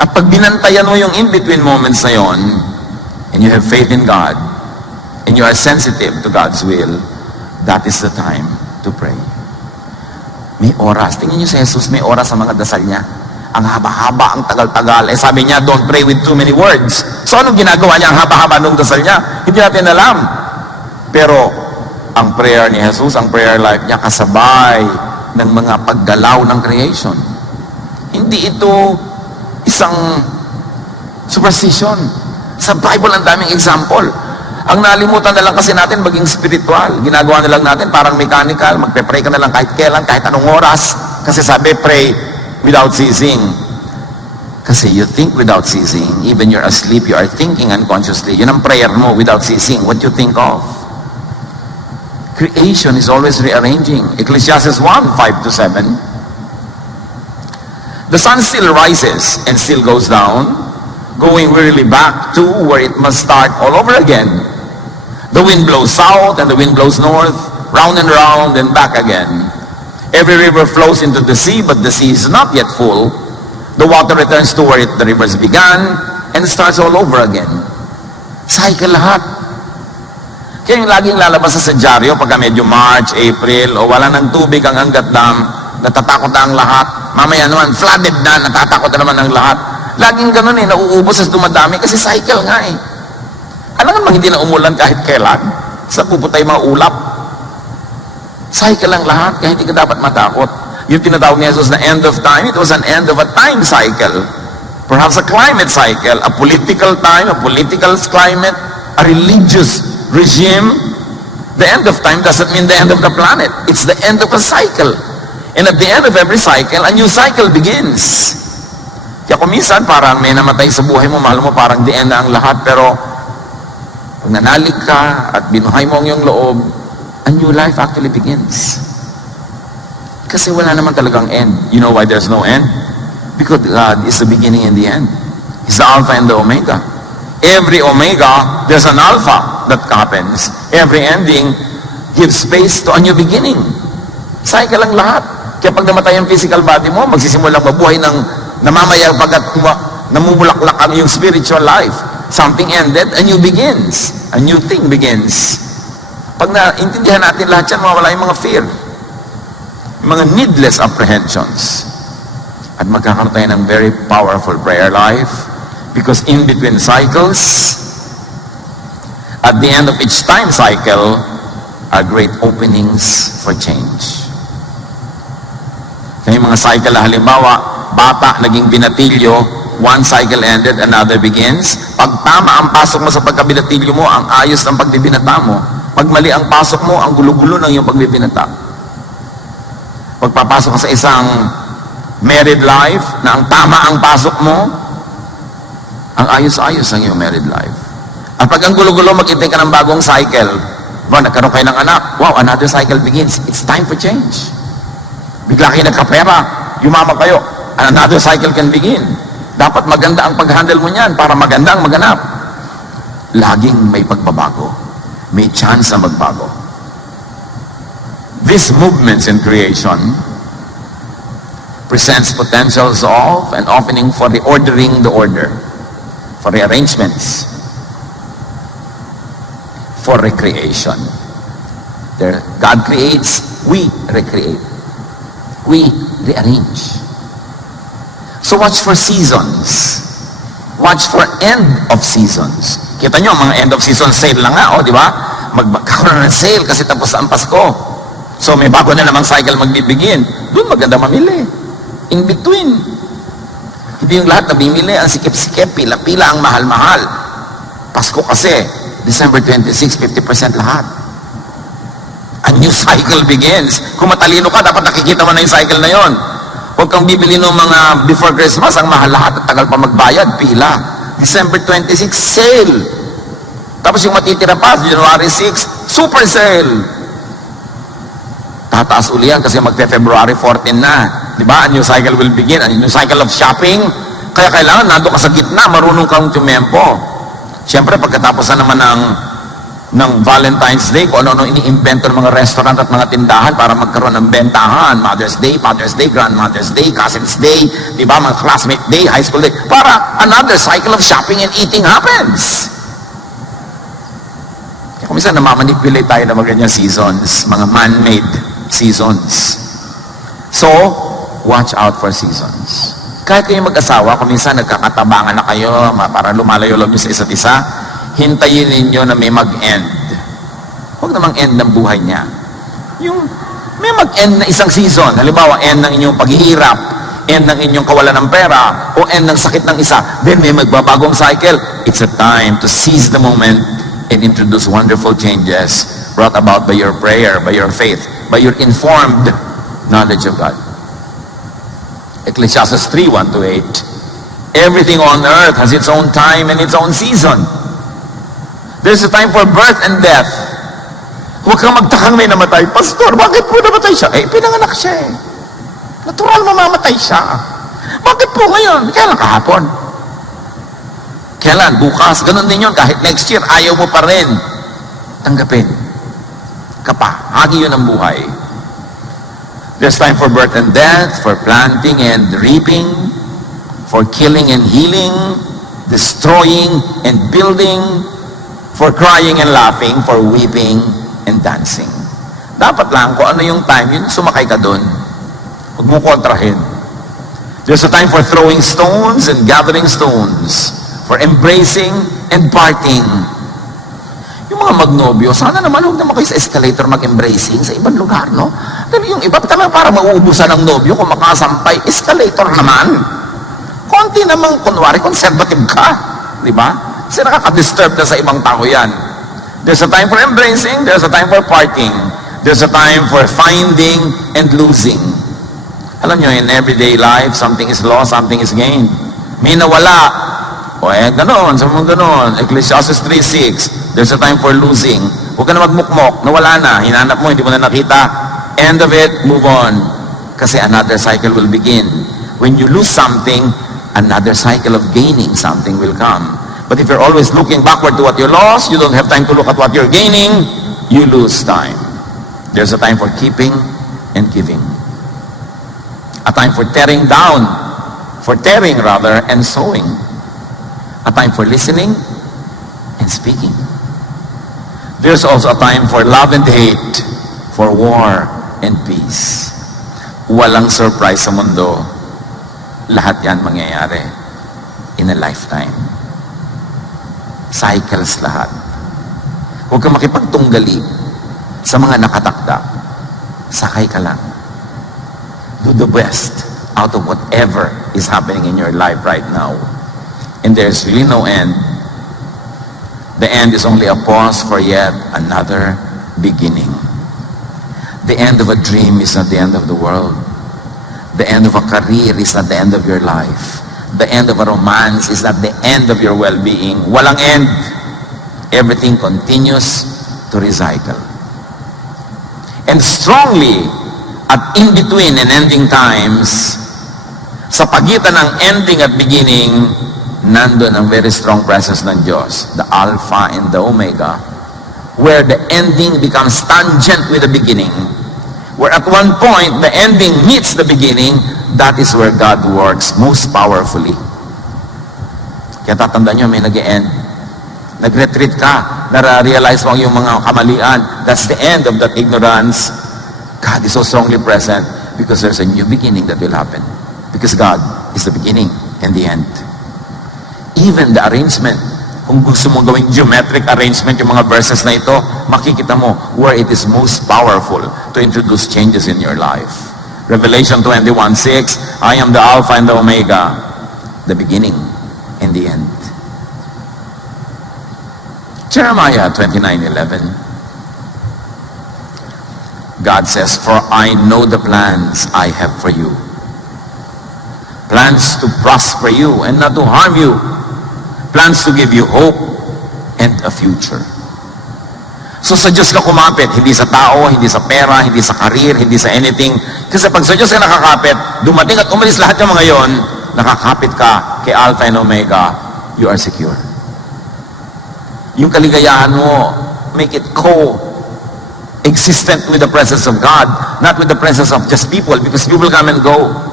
At pag binantayan mo yung in-between moments na yon, and you have faith in God, and you are sensitive to God's will, that is the time to pray. May oras. Tingnan niyo si Jesus, may oras sa mga dasal niya. Ang haba-haba, ang tagal-tagal. Eh sabi niya, don't pray with too many words. So anong ginagawa niya? Ang haba-haba nung dasal niya? Hindi natin alam. Pero, ang prayer ni Jesus, ang prayer life niya, kasabay ng mga paggalaw ng creation. Hindi ito isang superstition. Sa Bible, ang daming example. Ang nalimutan na lang kasi natin maging spiritual. Ginagawa na lang natin parang mechanical. Magpe-pray ka na lang kahit kailan, kahit anong oras. Kasi sabi, pray without ceasing. Kasi you think without ceasing. Even you're asleep, you are thinking unconsciously. Yun ang prayer mo without ceasing. What you think of? Creation is always rearranging. Ecclesiastes 1:5-7. The sun still rises and still goes down, going wearily back to where it must start all over again. The wind blows south and the wind blows north, round and back again. Every river flows into the sea, but the sea is not yet full. The water returns to where the rivers began and starts all over again. Cycle lahat. Kaya yung laging lalabas sa dyaryo pagka medyo March, April, o wala ng tubig ang Angat Dam, natatakot na ang lahat. Mamaya naman, flooded na, natatakot na naman ang lahat. Laging ganun nauubos as dumadami kasi cycle nga Alam nga hindi na umulan kahit kailan. Sa puputay mga ulap. Cycle lang lahat, kaya hindi ka dapat matakot. Yung tinatawag ni Jesus na end of time, it was an end of a time cycle. Perhaps a climate cycle, a political time, a political climate, a religious regime. The end of time doesn't mean the end of the planet. It's the end of a cycle. And at the end of every cycle, a new cycle begins. Kaya kung minsan parang may namatay sa buhay mo, mahal mo parang the end na ang lahat, pero pag nanalig ka at binuhay mo ang iyong loob, a new life actually begins. Kasi wala naman talagang end. You know why there's no end? Because God is the beginning and the end. He's the Alpha and the Omega. Every Omega, there's an Alpha that happens. Every ending gives space to a new beginning. Cycle lang lahat. Kaya pag namatay ang physical body mo, magsisimulang mabuhay ng namamayag pagkat namumulaklak ang yung spiritual life. Something ended, a new begins. A new thing begins. Pag naintindihan natin lahat yan, mawala yung mga fear. Mga needless apprehensions. At magkakaroon tayo ng very powerful prayer life. Because in between cycles, at the end of each time cycle, are great openings for change. Kaya yung mga cycle na halimbawa, bata naging binatilyo, one cycle ended, another begins. Pag tama ang pasok mo sa pagkabinatilyo mo, ang ayos ng pagbibinata mo. Pag mali ang pasok mo, ang gulo-gulo ng iyong pagbibinata. Pagpapasok ka sa isang married life, na ang tama ang pasok mo, ang ayos-ayos ang iyong married life. At pag ang gulo-gulo, mag-intay ka ng bagong cycle. Nagkaroon kayo ng anak. Wow, another cycle begins. It's time for change. Bigla kayo nagkapera, yumaman kayo. Another cycle can begin. Dapat maganda ang pag-handle mo niyan para maganda ang maganap. Laging may pagbabago. May chance na magbago. These movements in creation presents potentials of and opening for reordering the order, for rearrangements, for recreation. There, God creates, we recreate. We rearrange. So watch for seasons. Watch for end of seasons. Kita nyo, mga end of season sale lang nga, di ba? Magkakaroon ng sale kasi tapos ang Pasko. So may bago na namang cycle magbibigin. Doon maganda mamili. In between. Hindi yung lahat na bimili, ang sikip-sikip, pila-pila, ang mahal-mahal. Pasko kasi, December 26, 50% lahat. A new cycle begins. Kung matalino ka, dapat nakikita mo na yung cycle na yon. Huwag kang bibili ng mga before Christmas, ang mahal lahat at tagal pa magbayad, pila. December 26, sale. Tapos yung matitira pa, January 6, super sale. Tataas uli yan kasi magpe-February 14 na. Diba? A new cycle will begin. A new cycle of shopping. Kaya kailangan nando ka sa gitna, marunong kang tumempo. Siyempre, pagkatapos na naman ng Valentine's Day, kung ano-ano ini-invento ng mga restaurant at mga tindahan para magkaroon ng bentahan, Mother's Day, Father's Day, Grandmother's Day, Cousin's Day, di ba, mga classmate day, high school day, para another cycle of shopping and eating happens. Kaya kung minsan namamanipulate tayo ng mga ganyan seasons, mga man-made seasons. So, watch out for seasons. Kahit kayo mag-asawa, kung minsan nagkakatabangan na kayo, para lumalayo lang nyo sa isa't isa, hintayin ninyo na may mag-end. Huwag namang end ng buhay niya. Yung may mag-end na isang season. Halimbawa, end ng inyong paghihirap, end ng inyong kawalan ng pera, o end ng sakit ng isa. Then may magbabagong cycle. It's a time to seize the moment and can introduce wonderful changes brought about by your prayer, by your faith, by your informed knowledge of God. Ecclesiastes 3:1-8. Everything on earth has its own time and its own season. There's a time for birth and death. Huwag kang magtakang may namatay. Pastor, bakit po namatay siya? Pinanganak siya eh. Natural mamamatay siya. Bakit po ngayon? Kailan kahapon? Kailan? Bukas? Ganun din yun. Kahit next year, ayaw mo pa rin. Tanggapin. Kapahagi yun ang buhay. There's time for birth and death, for planting and reaping, for killing and healing, destroying and building, for crying and laughing, for weeping and dancing. Dapat lang kung ano yung time, yun sumakay ka dun. Huwag mo kontrahin. There's a time for throwing stones and gathering stones, for embracing and parting. Yung mga magnobyo, sana naman huwag naman kayo sa escalator mag-embracing sa ibang lugar, no? Pero yung iba talaga para mauubusan ng nobyo kung makasampay, escalator naman. Konti namang, kunwari, conservative ka. Di ba? Kasi nakaka-disturb na sa ibang tao yan. There's a time for embracing, there's a time for parting. There's a time for finding and losing. Alam nyo, in everyday life, something is lost, something is gained. May nawala. O ganon, sa mga ganon. Ecclesiastes 3:6. There's a time for losing. Huwag ka na magmukmok. Nawala na. Hinanap mo, hindi mo na nakita. End of it, move on. Kasi another cycle will begin. When you lose something, another cycle of gaining something will come. But if you're always looking backward to what you lost, you don't have time to look at what you're gaining, you lose time. There's a time for keeping and giving. A time for tearing rather, and sowing. A time for listening and speaking. There's also a time for love and hate, for war and peace. Walang surprise sa mundo. Lahat yan mangyayari in a lifetime. Cycles lahat. Huwag kang makipagtunggali sa mga nakatakda. Sakay ka lang. Do the best out of whatever is happening in your life right now. And there's really no end. The end is only a pause for yet another beginning. The end of a dream is not the end of the world. The end of a career is not the end of your life. The end of a romance is not the end of your well-being. Walang end. Everything continues to recycle. And strongly, at in-between and ending times, sa pagitan ng ending at beginning, nandun ang very strong presence ng Diyos, the Alpha and the Omega, where the ending becomes tangent with the beginning. Where at one point, the ending meets the beginning, that is where God works most powerfully. Kaya tatandaan nyo, may nag-e-end. Nag-retreat ka, nare-realize mo yung mga kamalian. That's the end of that ignorance. God is so strongly present because there's a new beginning that will happen. Because God is the beginning and the end. Even the arrangement, kung gusto mo gawing geometric arrangement yung mga verses na ito, makikita mo where it is most powerful to introduce changes in your life. Revelation 21:6, I am the Alpha and the Omega, the beginning and the end. Jeremiah 29:11, God says, for I know the plans I have for you. Plans to prosper you and not to harm you. Plans to give you hope and a future. So sa Diyos ka kumapit, hindi sa tao, hindi sa pera, hindi sa career, hindi sa anything. Kasi pag sa Diyos ka nakakapit, dumating at umalis lahat ng mga yon, nakakapit ka kay Alpha and Omega, you are secure. Yung kaligayahan mo, make it co-existent with the presence of God, not with the presence of just people, because people come and go.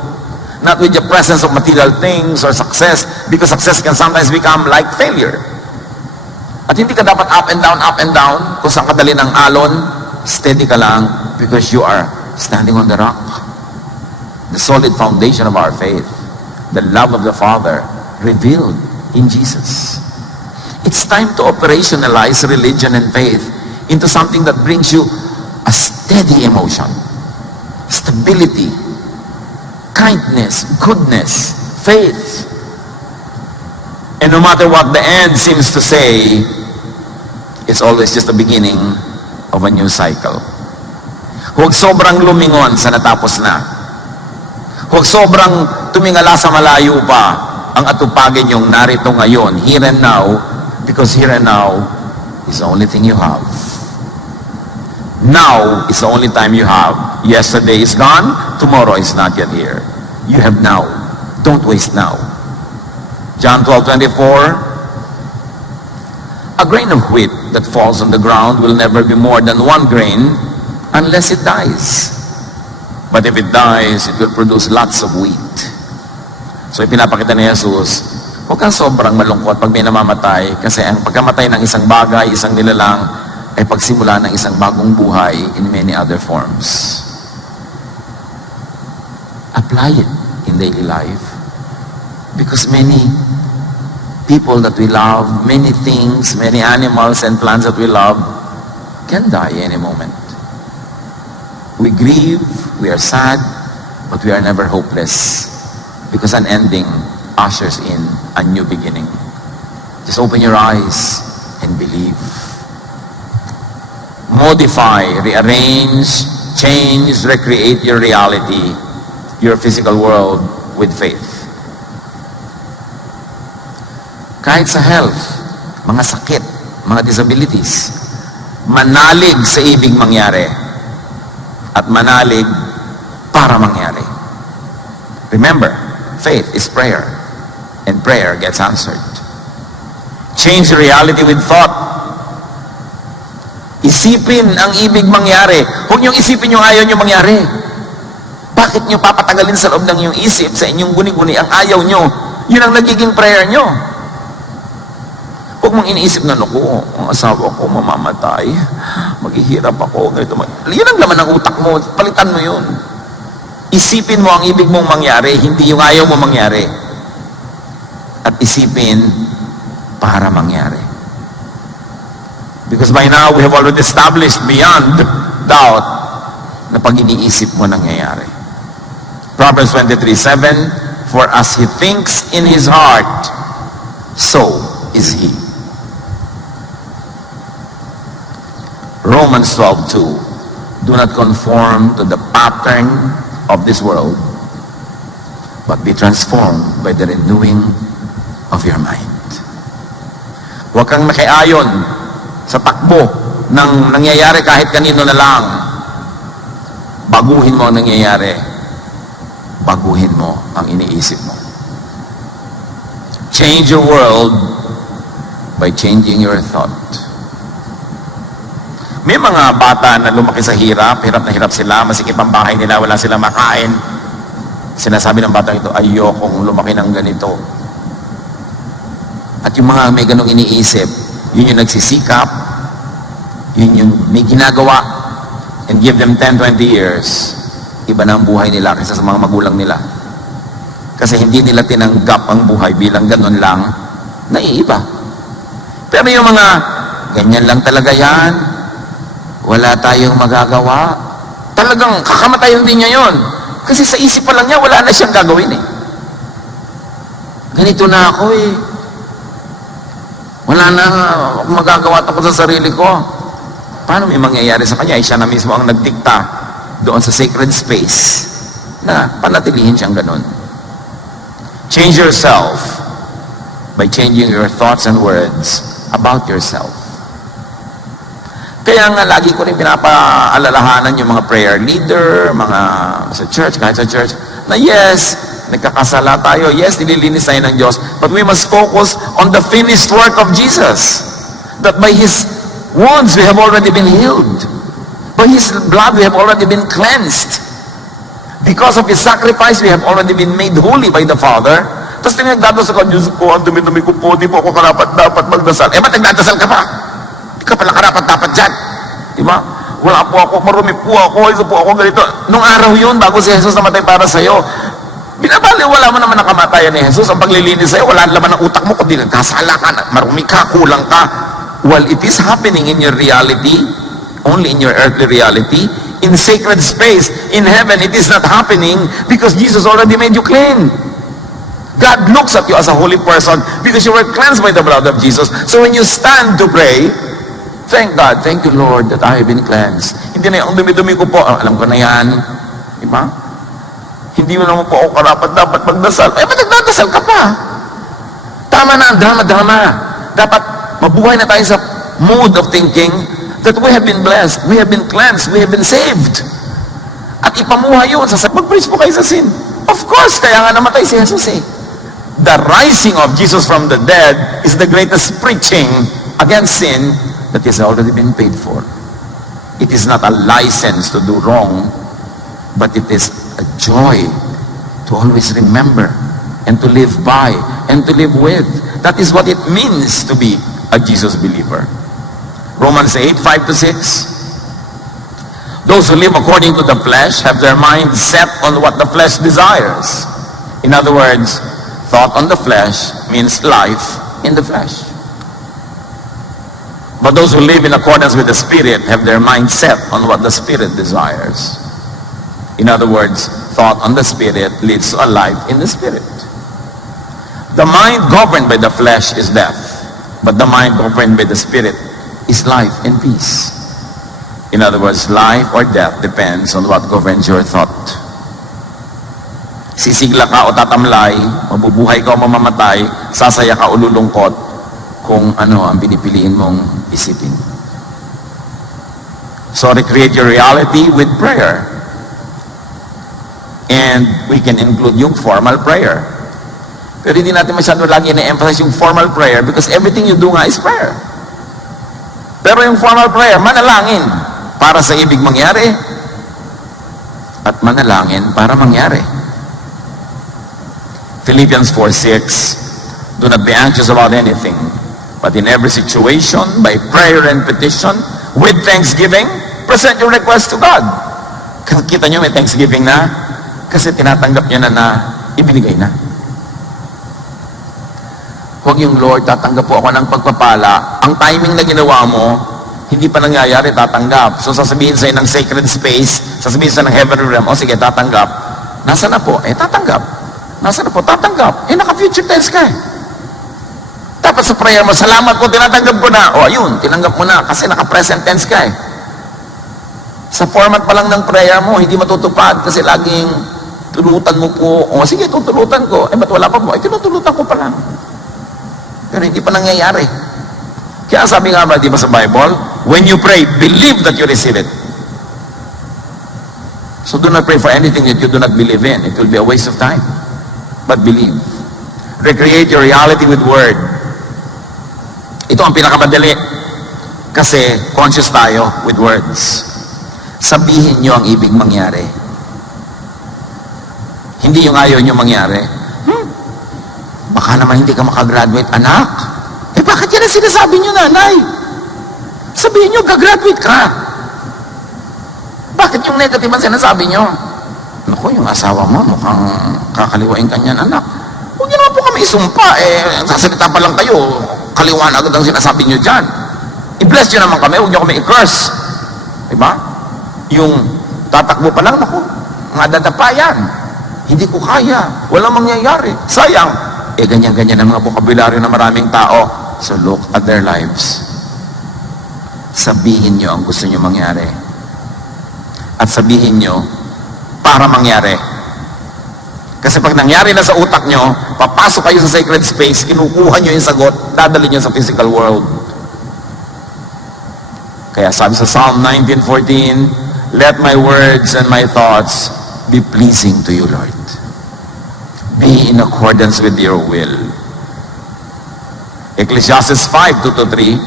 Not with the presence of material things or success, because success can sometimes become like failure. At hindi ka dapat up and down, kung saan ka dali ng alon, steady ka lang, because you are standing on the rock. The solid foundation of our faith, the love of the Father, revealed in Jesus. It's time to operationalize religion and faith into something that brings you a steady emotion, stability, kindness, goodness, faith. And no matter what the end seems to say, it's always just the beginning of a new cycle. Huwag sobrang lumingon sa natapos na. Huwag sobrang tumingala sa malayo pa ang atupagin yung narito ngayon, here and now, because here and now is the only thing you have. Now is the only time you have. Yesterday is gone, tomorrow is not yet here. You have now. Don't waste now. John 12:24, a grain of wheat that falls on the ground will never be more than 1 grain unless it dies. But if it dies, it will produce lots of wheat. So ipinapakita ni Jesus, huwag kang sobrang malungkot pag may namamatay, kasi ang pagkamatay ng isang bagay, isang nilalang, ay pagsimula ng isang bagong buhay in many other forms. Apply it in daily life. Because many people that we love, many things, many animals and plants that we love can die any moment. We grieve, we are sad, but we are never hopeless because an ending ushers in a new beginning. Just open your eyes and believe. Modify, rearrange, change, recreate your reality, your physical world with faith. Kahit sa health, mga sakit, mga disabilities, manalig sa ibig mangyari at manalig para mangyari. Remember, faith is prayer and prayer gets answered. Change reality with thought. Isipin ang ibig mangyari. Huwag niyong isipin yung ayaw niyo mangyari. Bakit niyo papatagalin sa loob ng iyong isip, sa inyong guni-guni ang ayaw niyo? Yun ang nagiging prayer niyo. Huwag mong iniisip na, naku, ang asawa ko mamamatay, maghihirap ako, ganito. Yun ang laman ng utak mo, palitan mo yun. Isipin mo ang ibig mong mangyari, hindi yung ayaw mo mangyari. At isipin para mangyari. Because by now, we have already established beyond doubt na pag iniisip mo nangyayari. Proverbs 23:7, for as he thinks in his heart, so is he. Romans 12:2, do not conform to the pattern of this world, but be transformed by the renewing of your mind. Huwag kang nakiayon sa takbo ng nangyayari kahit kanino na lang. Baguhin mo ang nangyayari. Baguhin mo ang iniisip mo. Change your world by changing your thought. May mga bata na lumaki sa hirap na hirap sila, masikip ang bahay nila, wala silang makain. Sinasabi ng bata ito, ayokong lumaki ng ganito. At yung mga may ganong iniisip, yun yung nagsisikap, yun yung may ginagawa, and give them 10-20 years, iba na ang buhay nila kaysa sa mga magulang nila. Kasi hindi nila tinanggap ang buhay bilang ganon lang, naiiba. Pero yung mga, ganyan lang talaga yan, wala tayong magagawa, talagang kakamatayan din niya yun. Kasi sa isip pa lang niya, wala na siyang gagawin eh. Ganito na ako eh. Wala na akong magagawa tungkol sa sarili ko. Paano may mangyayari sa kanya? Siya na mismo ang nagdikta doon sa sacred space na panatilihin siyang ganun. Change yourself by changing your thoughts and words about yourself. Kaya nga lagi ko rin pinapaalalahanan yung mga prayer leader, mga sa church, kahit sa church, na yes, nagkakasala tayo, yes, nililinis tayo ng Diyos, but we must focus on the finished work of Jesus. That by His wounds we have already been healed. By His blood we have already been cleansed. Because of His sacrifice we have already been made holy by the Father. Tapos nagdadasal ka, Diyos ko, ang dumi-dumi ko po, di po ako karapat-dapat magdasal. Ba't nagdadasal ka pa? Di ka pala karapat-dapat dyan. Diba? Wala po ako, marumi po ako, isa po ako ganito. Nung araw yun, bago si Jesus namatay para sa'yo, binabaliwala mo naman ang kamatayan ni Jesus. Ang paglilinis sa'yo, wala laman ng utak mo, kundi nagkasala ka, marumi ka, kulang ka. Well, it is happening in your reality, only in your earthly reality. In sacred space, in heaven, it is not happening because Jesus already made you clean. God looks at you as a holy person because you were cleansed by the blood of Jesus. So when you stand to pray, Thank God, thank you Lord that I have been cleansed. Hindi na yung dumi-dumi ko po, alam ko na yan. Diba? Hindi mo naman po ako karapat dapat magdasal. Eh, ba't nagdadasal ka pa? Tama na ang drama-drama. Dapat mabuhay na tayo sa mood of thinking that we have been blessed, we have been cleansed, we have been saved. At ipamuhay yun sa mag-preach po kayo sa sin. Of course, kaya nga namatay si Jesus eh. The rising of Jesus from the dead is the greatest preaching against sin that has already been paid for. It is not a license to do wrong, but it is a joy to always remember and to live by and to live with. That is what it means to be a Jesus believer. Romans 8, 5-6. Those who live according to the flesh have their mind set on what the flesh desires. In other words, thought on the flesh means life in the flesh. But those who live in accordance with the Spirit have their mind set on what the Spirit desires. In other words, thought on the Spirit leads to a life in the Spirit. The mind governed by the flesh is death, but the mind governed by the Spirit is life and peace. In other words, life or death depends on what governs your thought. Sisigla ka o tatamlay, mabubuhay ka o mamamatay, sasaya ka o lulungkot, kung ano ang pinipiliin mong isipin. So recreate your reality with prayer. And we can include yung formal prayer. Pero hindi natin masyado lagi na-emphasize yung formal prayer because everything you do nga is prayer. Pero yung formal prayer, manalangin para sa ibig mangyari at manalangin para mangyari. Philippians 4:6, do not be anxious about anything, but in every situation, by prayer and petition, with thanksgiving, present your request to God. Kita nyo may thanksgiving na? Kasi tinatanggap nyo na ibinigay na. Huwag yung Lord, tatanggap po ako ng pagpapala. Ang timing na ginawa mo, hindi pa nangyayari, tatanggap. So sasabihin sa'yo ng sacred space, sasabihin sa'yo ng heavenly realm, o sige, tatanggap. Nasa na po? Tatanggap. Nasa na po? Tatanggap. Naka-future tense ka Dapat sa prayer mo, salamat po, tinatanggap ko na. O ayun, tinanggap mo na kasi naka-present tense ka Sa format pa lang ng prayer mo, hindi matutupad kasi laging tulutan mo po. O sige, tutulutan ko. Ba't wala pa po? Tinutulutan ko pa lang. Pero hindi pa nangyayari. Kaya sabi nga ba, di ba sa Bible, when you pray, believe that you receive it. So do not pray for anything that you do not believe in. It will be a waste of time. But believe. Recreate your reality with word. Ito ang pinakamadali. Kasi conscious tayo with words. Sabihin nyo ang ibig mangyari. Hindi yung ayaw nyo mangyari. Baka naman hindi ka makagraduate, anak. Bakit yan ang sinasabi nyo, nanay? Sabihin nyo, gagraduate ka. Bakit yung negative ang sinasabi nyo? Naku, yung asawa mo, mukhang kakaliwain ka niyan, anak. Huwag nyo naman po kami isumpa. Sasalita pa lang kayo. Kaliwaan agad ang sinasabi nyo dyan. I-bless nyo naman kami, huwag nyo kami i-curse. Diba? Yung tatakbo pa lang, naku, madadapa yan. Hindi ko kaya. Walang mangyayari. Sayang. Ganyan-ganyan ang mga bokabularyo ng maraming tao. So look at their lives. Sabihin nyo ang gusto nyo mangyari. At sabihin nyo para mangyari. Kasi pag nangyari na sa utak nyo, papasok kayo sa sacred space, kinukuha nyo yung sagot, dadali nyo sa physical world. Kaya sabi sa Psalm 19:14, let my words and my thoughts be pleasing to you, Lord. Be in accordance with your will. Ecclesiastes 5:2-3,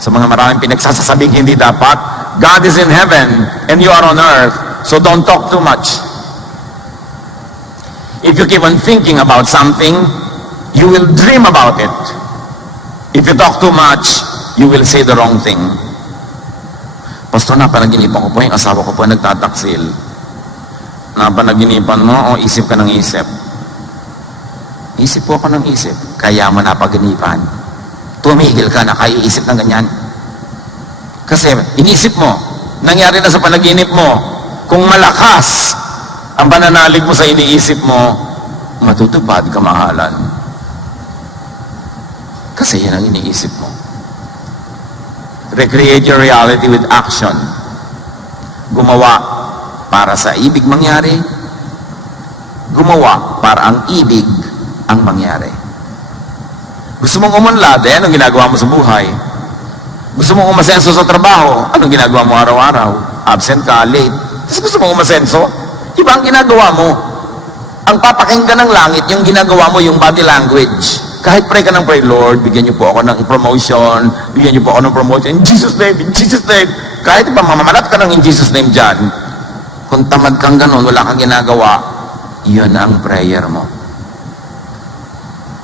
sa mga maraming pinagsasasabing hindi dapat, God is in heaven and you are on earth, so don't talk too much. If you keep on thinking about something, you will dream about it. If you talk too much, you will say the wrong thing. Pastor, napanaginipan ko po, yung asawa ko po nagtataksil. Napanaginipan mo, o isip ka ng isip. Isip po ako ng isip, kaya mo napaginipan. Tumigil ka na, kaiisip ng ganyan. Kasi inisip mo, nangyari na sa panaginip mo, kung malakas ang pananalig mo sa iniisip mo, matutupad kamahalan. Kasi yan ang iniisip mo. Recreate your reality with action. Gumawa para sa ibig mangyari. Gumawa para ang ibig ang mangyari. Gusto mong umunlad, anong ginagawa mo sa buhay? Gusto mong umasenso sa trabaho, anong ginagawa mo araw-araw? Absent ka, late. Tapos gusto mong umasenso, iba ang ginagawa mo. Ang papakinggan ng langit, yung ginagawa mo, yung body language. Kahit pray ka ng pray, Lord, bigyan niyo po ako ng promotion, bigyan niyo po ako ng promotion, in Jesus' name, in Jesus' name. Kahit pa mamamalat ka ng in Jesus' name dyan, kung tamad kang ganun, wala kang ginagawa, yun ang prayer mo.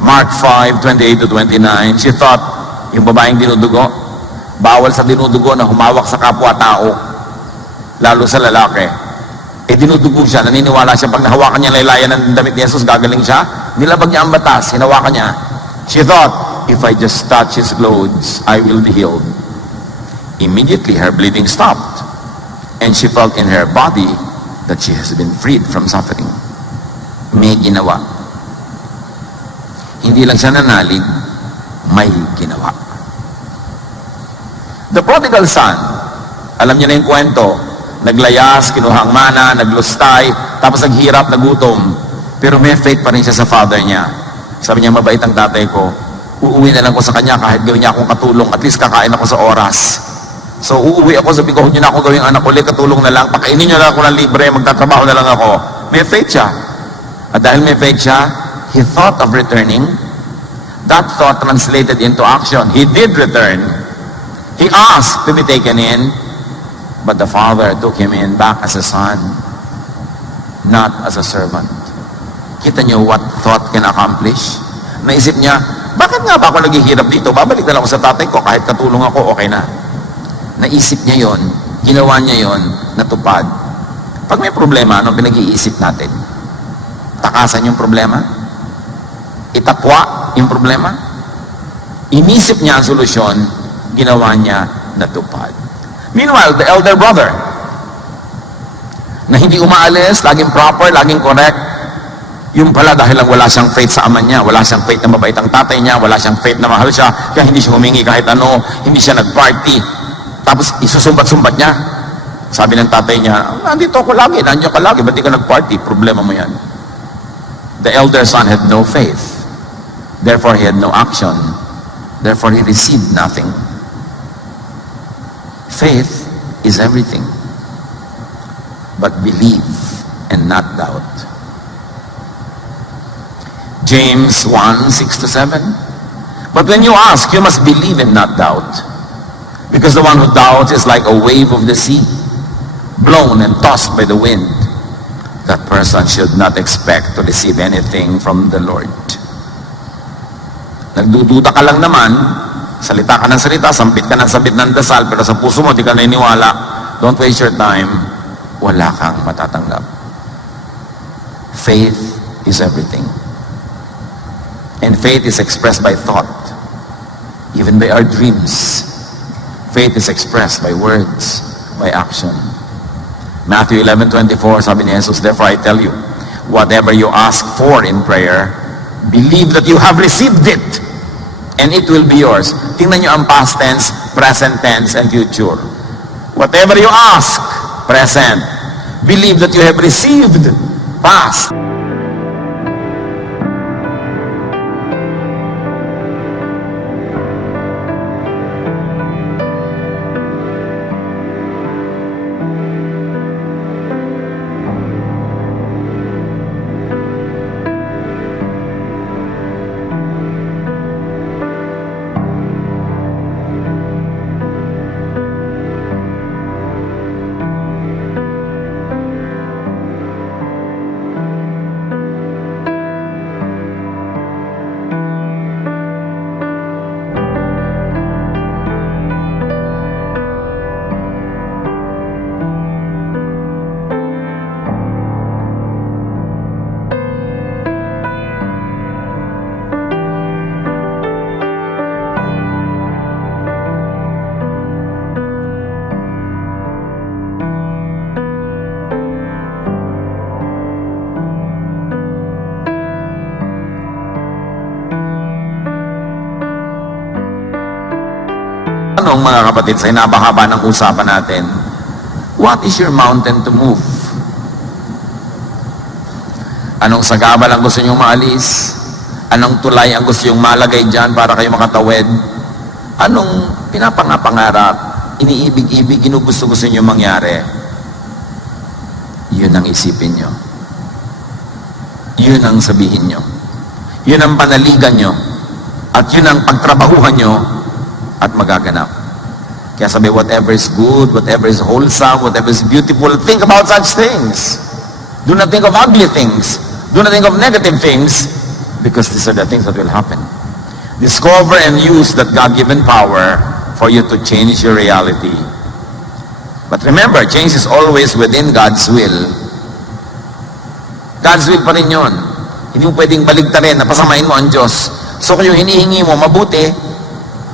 Mark 5:28-29, she thought, yung babaeng dinudugo, bawal sa dinudugo na humawak sa kapwa-tao, lalo sa lalaki. Dinudugo siya, naniniwala siya, pag nahawakan niya laylayan ng damit ni Jesus, gagaling siya. Nilabag niya ang batas, hinawakan niya. She thought, if I just touch his clothes, I will be healed. Immediately, her bleeding stopped, and she felt in her body that she has been freed from suffering. May ginawa. Hindi lang siya nanalig, may ginawa. The prodigal son, alam niyo na yung kwento, naglayas, kinuha ang mana, naglustay, tapos naghirap, nagutom. Pero may faith pa rin siya sa father niya. Sabi niya, mabait ang tatay ko. Uuwi na lang ko sa kanya kahit gawin niya akong katulong. At least kakain ako sa oras. So uuwi ako, sabi ko, huwag niyo na ako gawing anak ulit, katulong na lang. Pakainin niyo na ako ng libre, magtatrabaho na lang ako. May faith siya. At dahil may faith siya, he thought of returning. That thought translated into action. He did return. He asked to be taken in. But the father took him in back as a son, not as a servant. Kita niyo what thought can accomplish? Naisip niya, bakit nga ba ako naghihirap dito? Babalik na lang ako sa tatay ko, kahit katulong ako, okay na. Naisip niya yon, ginawa niya yon, natupad. Pag may problema, anong pinag-iisip natin? Takasan yung problema? Itapwa yung problema? Inisip niya ang solusyon, ginawa niya, natupad. Meanwhile, the elder brother, na hindi umaalis, laging proper, laging correct, yung pala dahil lang wala siyang faith sa ama niya, wala siyang faith na mabait ang tatay niya, wala siyang faith na mahal siya, kaya hindi siya humingi kahit ano, hindi siya nag-party. Tapos isusumbat-sumbat niya. Sabi ng tatay niya, nandito ako lagi, nandiyan ka lagi, ba't di ka nag-party? Problema mo yan. The elder son had no faith. Therefore, he had no action. Therefore, he received nothing. Faith is everything. But believe and not doubt. James 1:6-7. But when you ask, you must believe and not doubt. Because the one who doubts is like a wave of the sea, blown and tossed by the wind. That person should not expect to receive anything from the Lord. Nagdududa ka lang naman, salita ka ng salita, sampit ka ng dasal, pero sa puso mo, di ka naniniwala, don't waste your time, wala kang matatanggap. Faith is everything. And faith is expressed by thought, even by our dreams. Faith is expressed by words, by action. Matthew 11:24, sabi ni Jesus, therefore I tell you, whatever you ask for in prayer, believe that you have received it, and it will be yours. Tingnan nyo ang past tense, present tense, and future. Whatever you ask, present. Believe that you have received, past. tanong, mga kapatid, sa hinabahaba ng usapan natin, what is your mountain to move? Anong sagabal ang gusto nyong maalis? Anong tulay ang gusto nyong malagay dyan para kayo makatawid? Anong pinapangapangarap, iniibig-ibig, ginugusto-gusto nyong mangyari? Yun ang isipin nyo. Yun ang sabihin nyo. Yun ang panaligan nyo. At yun ang pagtrabahuhan nyo at magaganap. Kaya sabi, whatever is good, whatever is wholesome, whatever is beautiful, think about such things. Do not think of ugly things. Do not think of negative things, because these are the things that will happen. Discover and use that God-given power for you to change your reality. But remember, change is always within God's will. God's will pa rin yun. Hindi mo pwedeng baligtarin na pasamain mo ang Diyos. So kung yung hinihingi mo mabuti,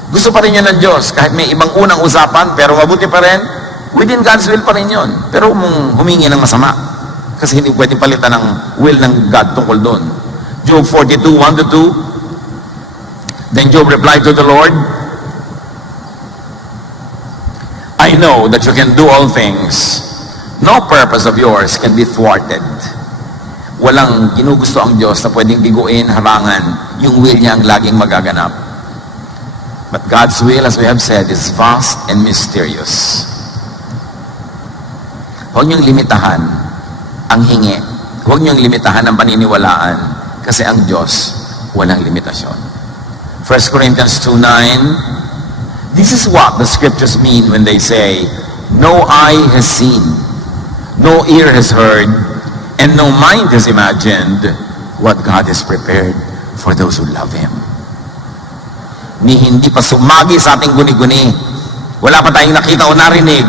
gusto pa rin yun ng Diyos. Kahit may ibang unang usapan, pero mabuti pa rin, within God's will pa rin yun. Pero mong humingi ng masama. Kasi hindi pwedeng palitan ng will ng God tungkol doon. Job 42, 1-2. Then Job replied to the Lord, I know that you can do all things. No purpose of yours can be thwarted. Walang ginugusto ang Diyos na pwedeng biguin, harangan, yung will niya ang laging magaganap. But God's will, as we have said, is vast and mysterious. Huwag niyong limitahan ang hingi. Huwag niyong limitahan ang paniniwalaan, kasi ang Diyos walang limitasyon. 1 Corinthians 2:9. This is what the scriptures mean when they say, no eye has seen, no ear has heard, and no mind has imagined what God has prepared for those who love Him. Ni hindi pa sumagi sa ating guni-guni. Wala pa tayong nakita o narinig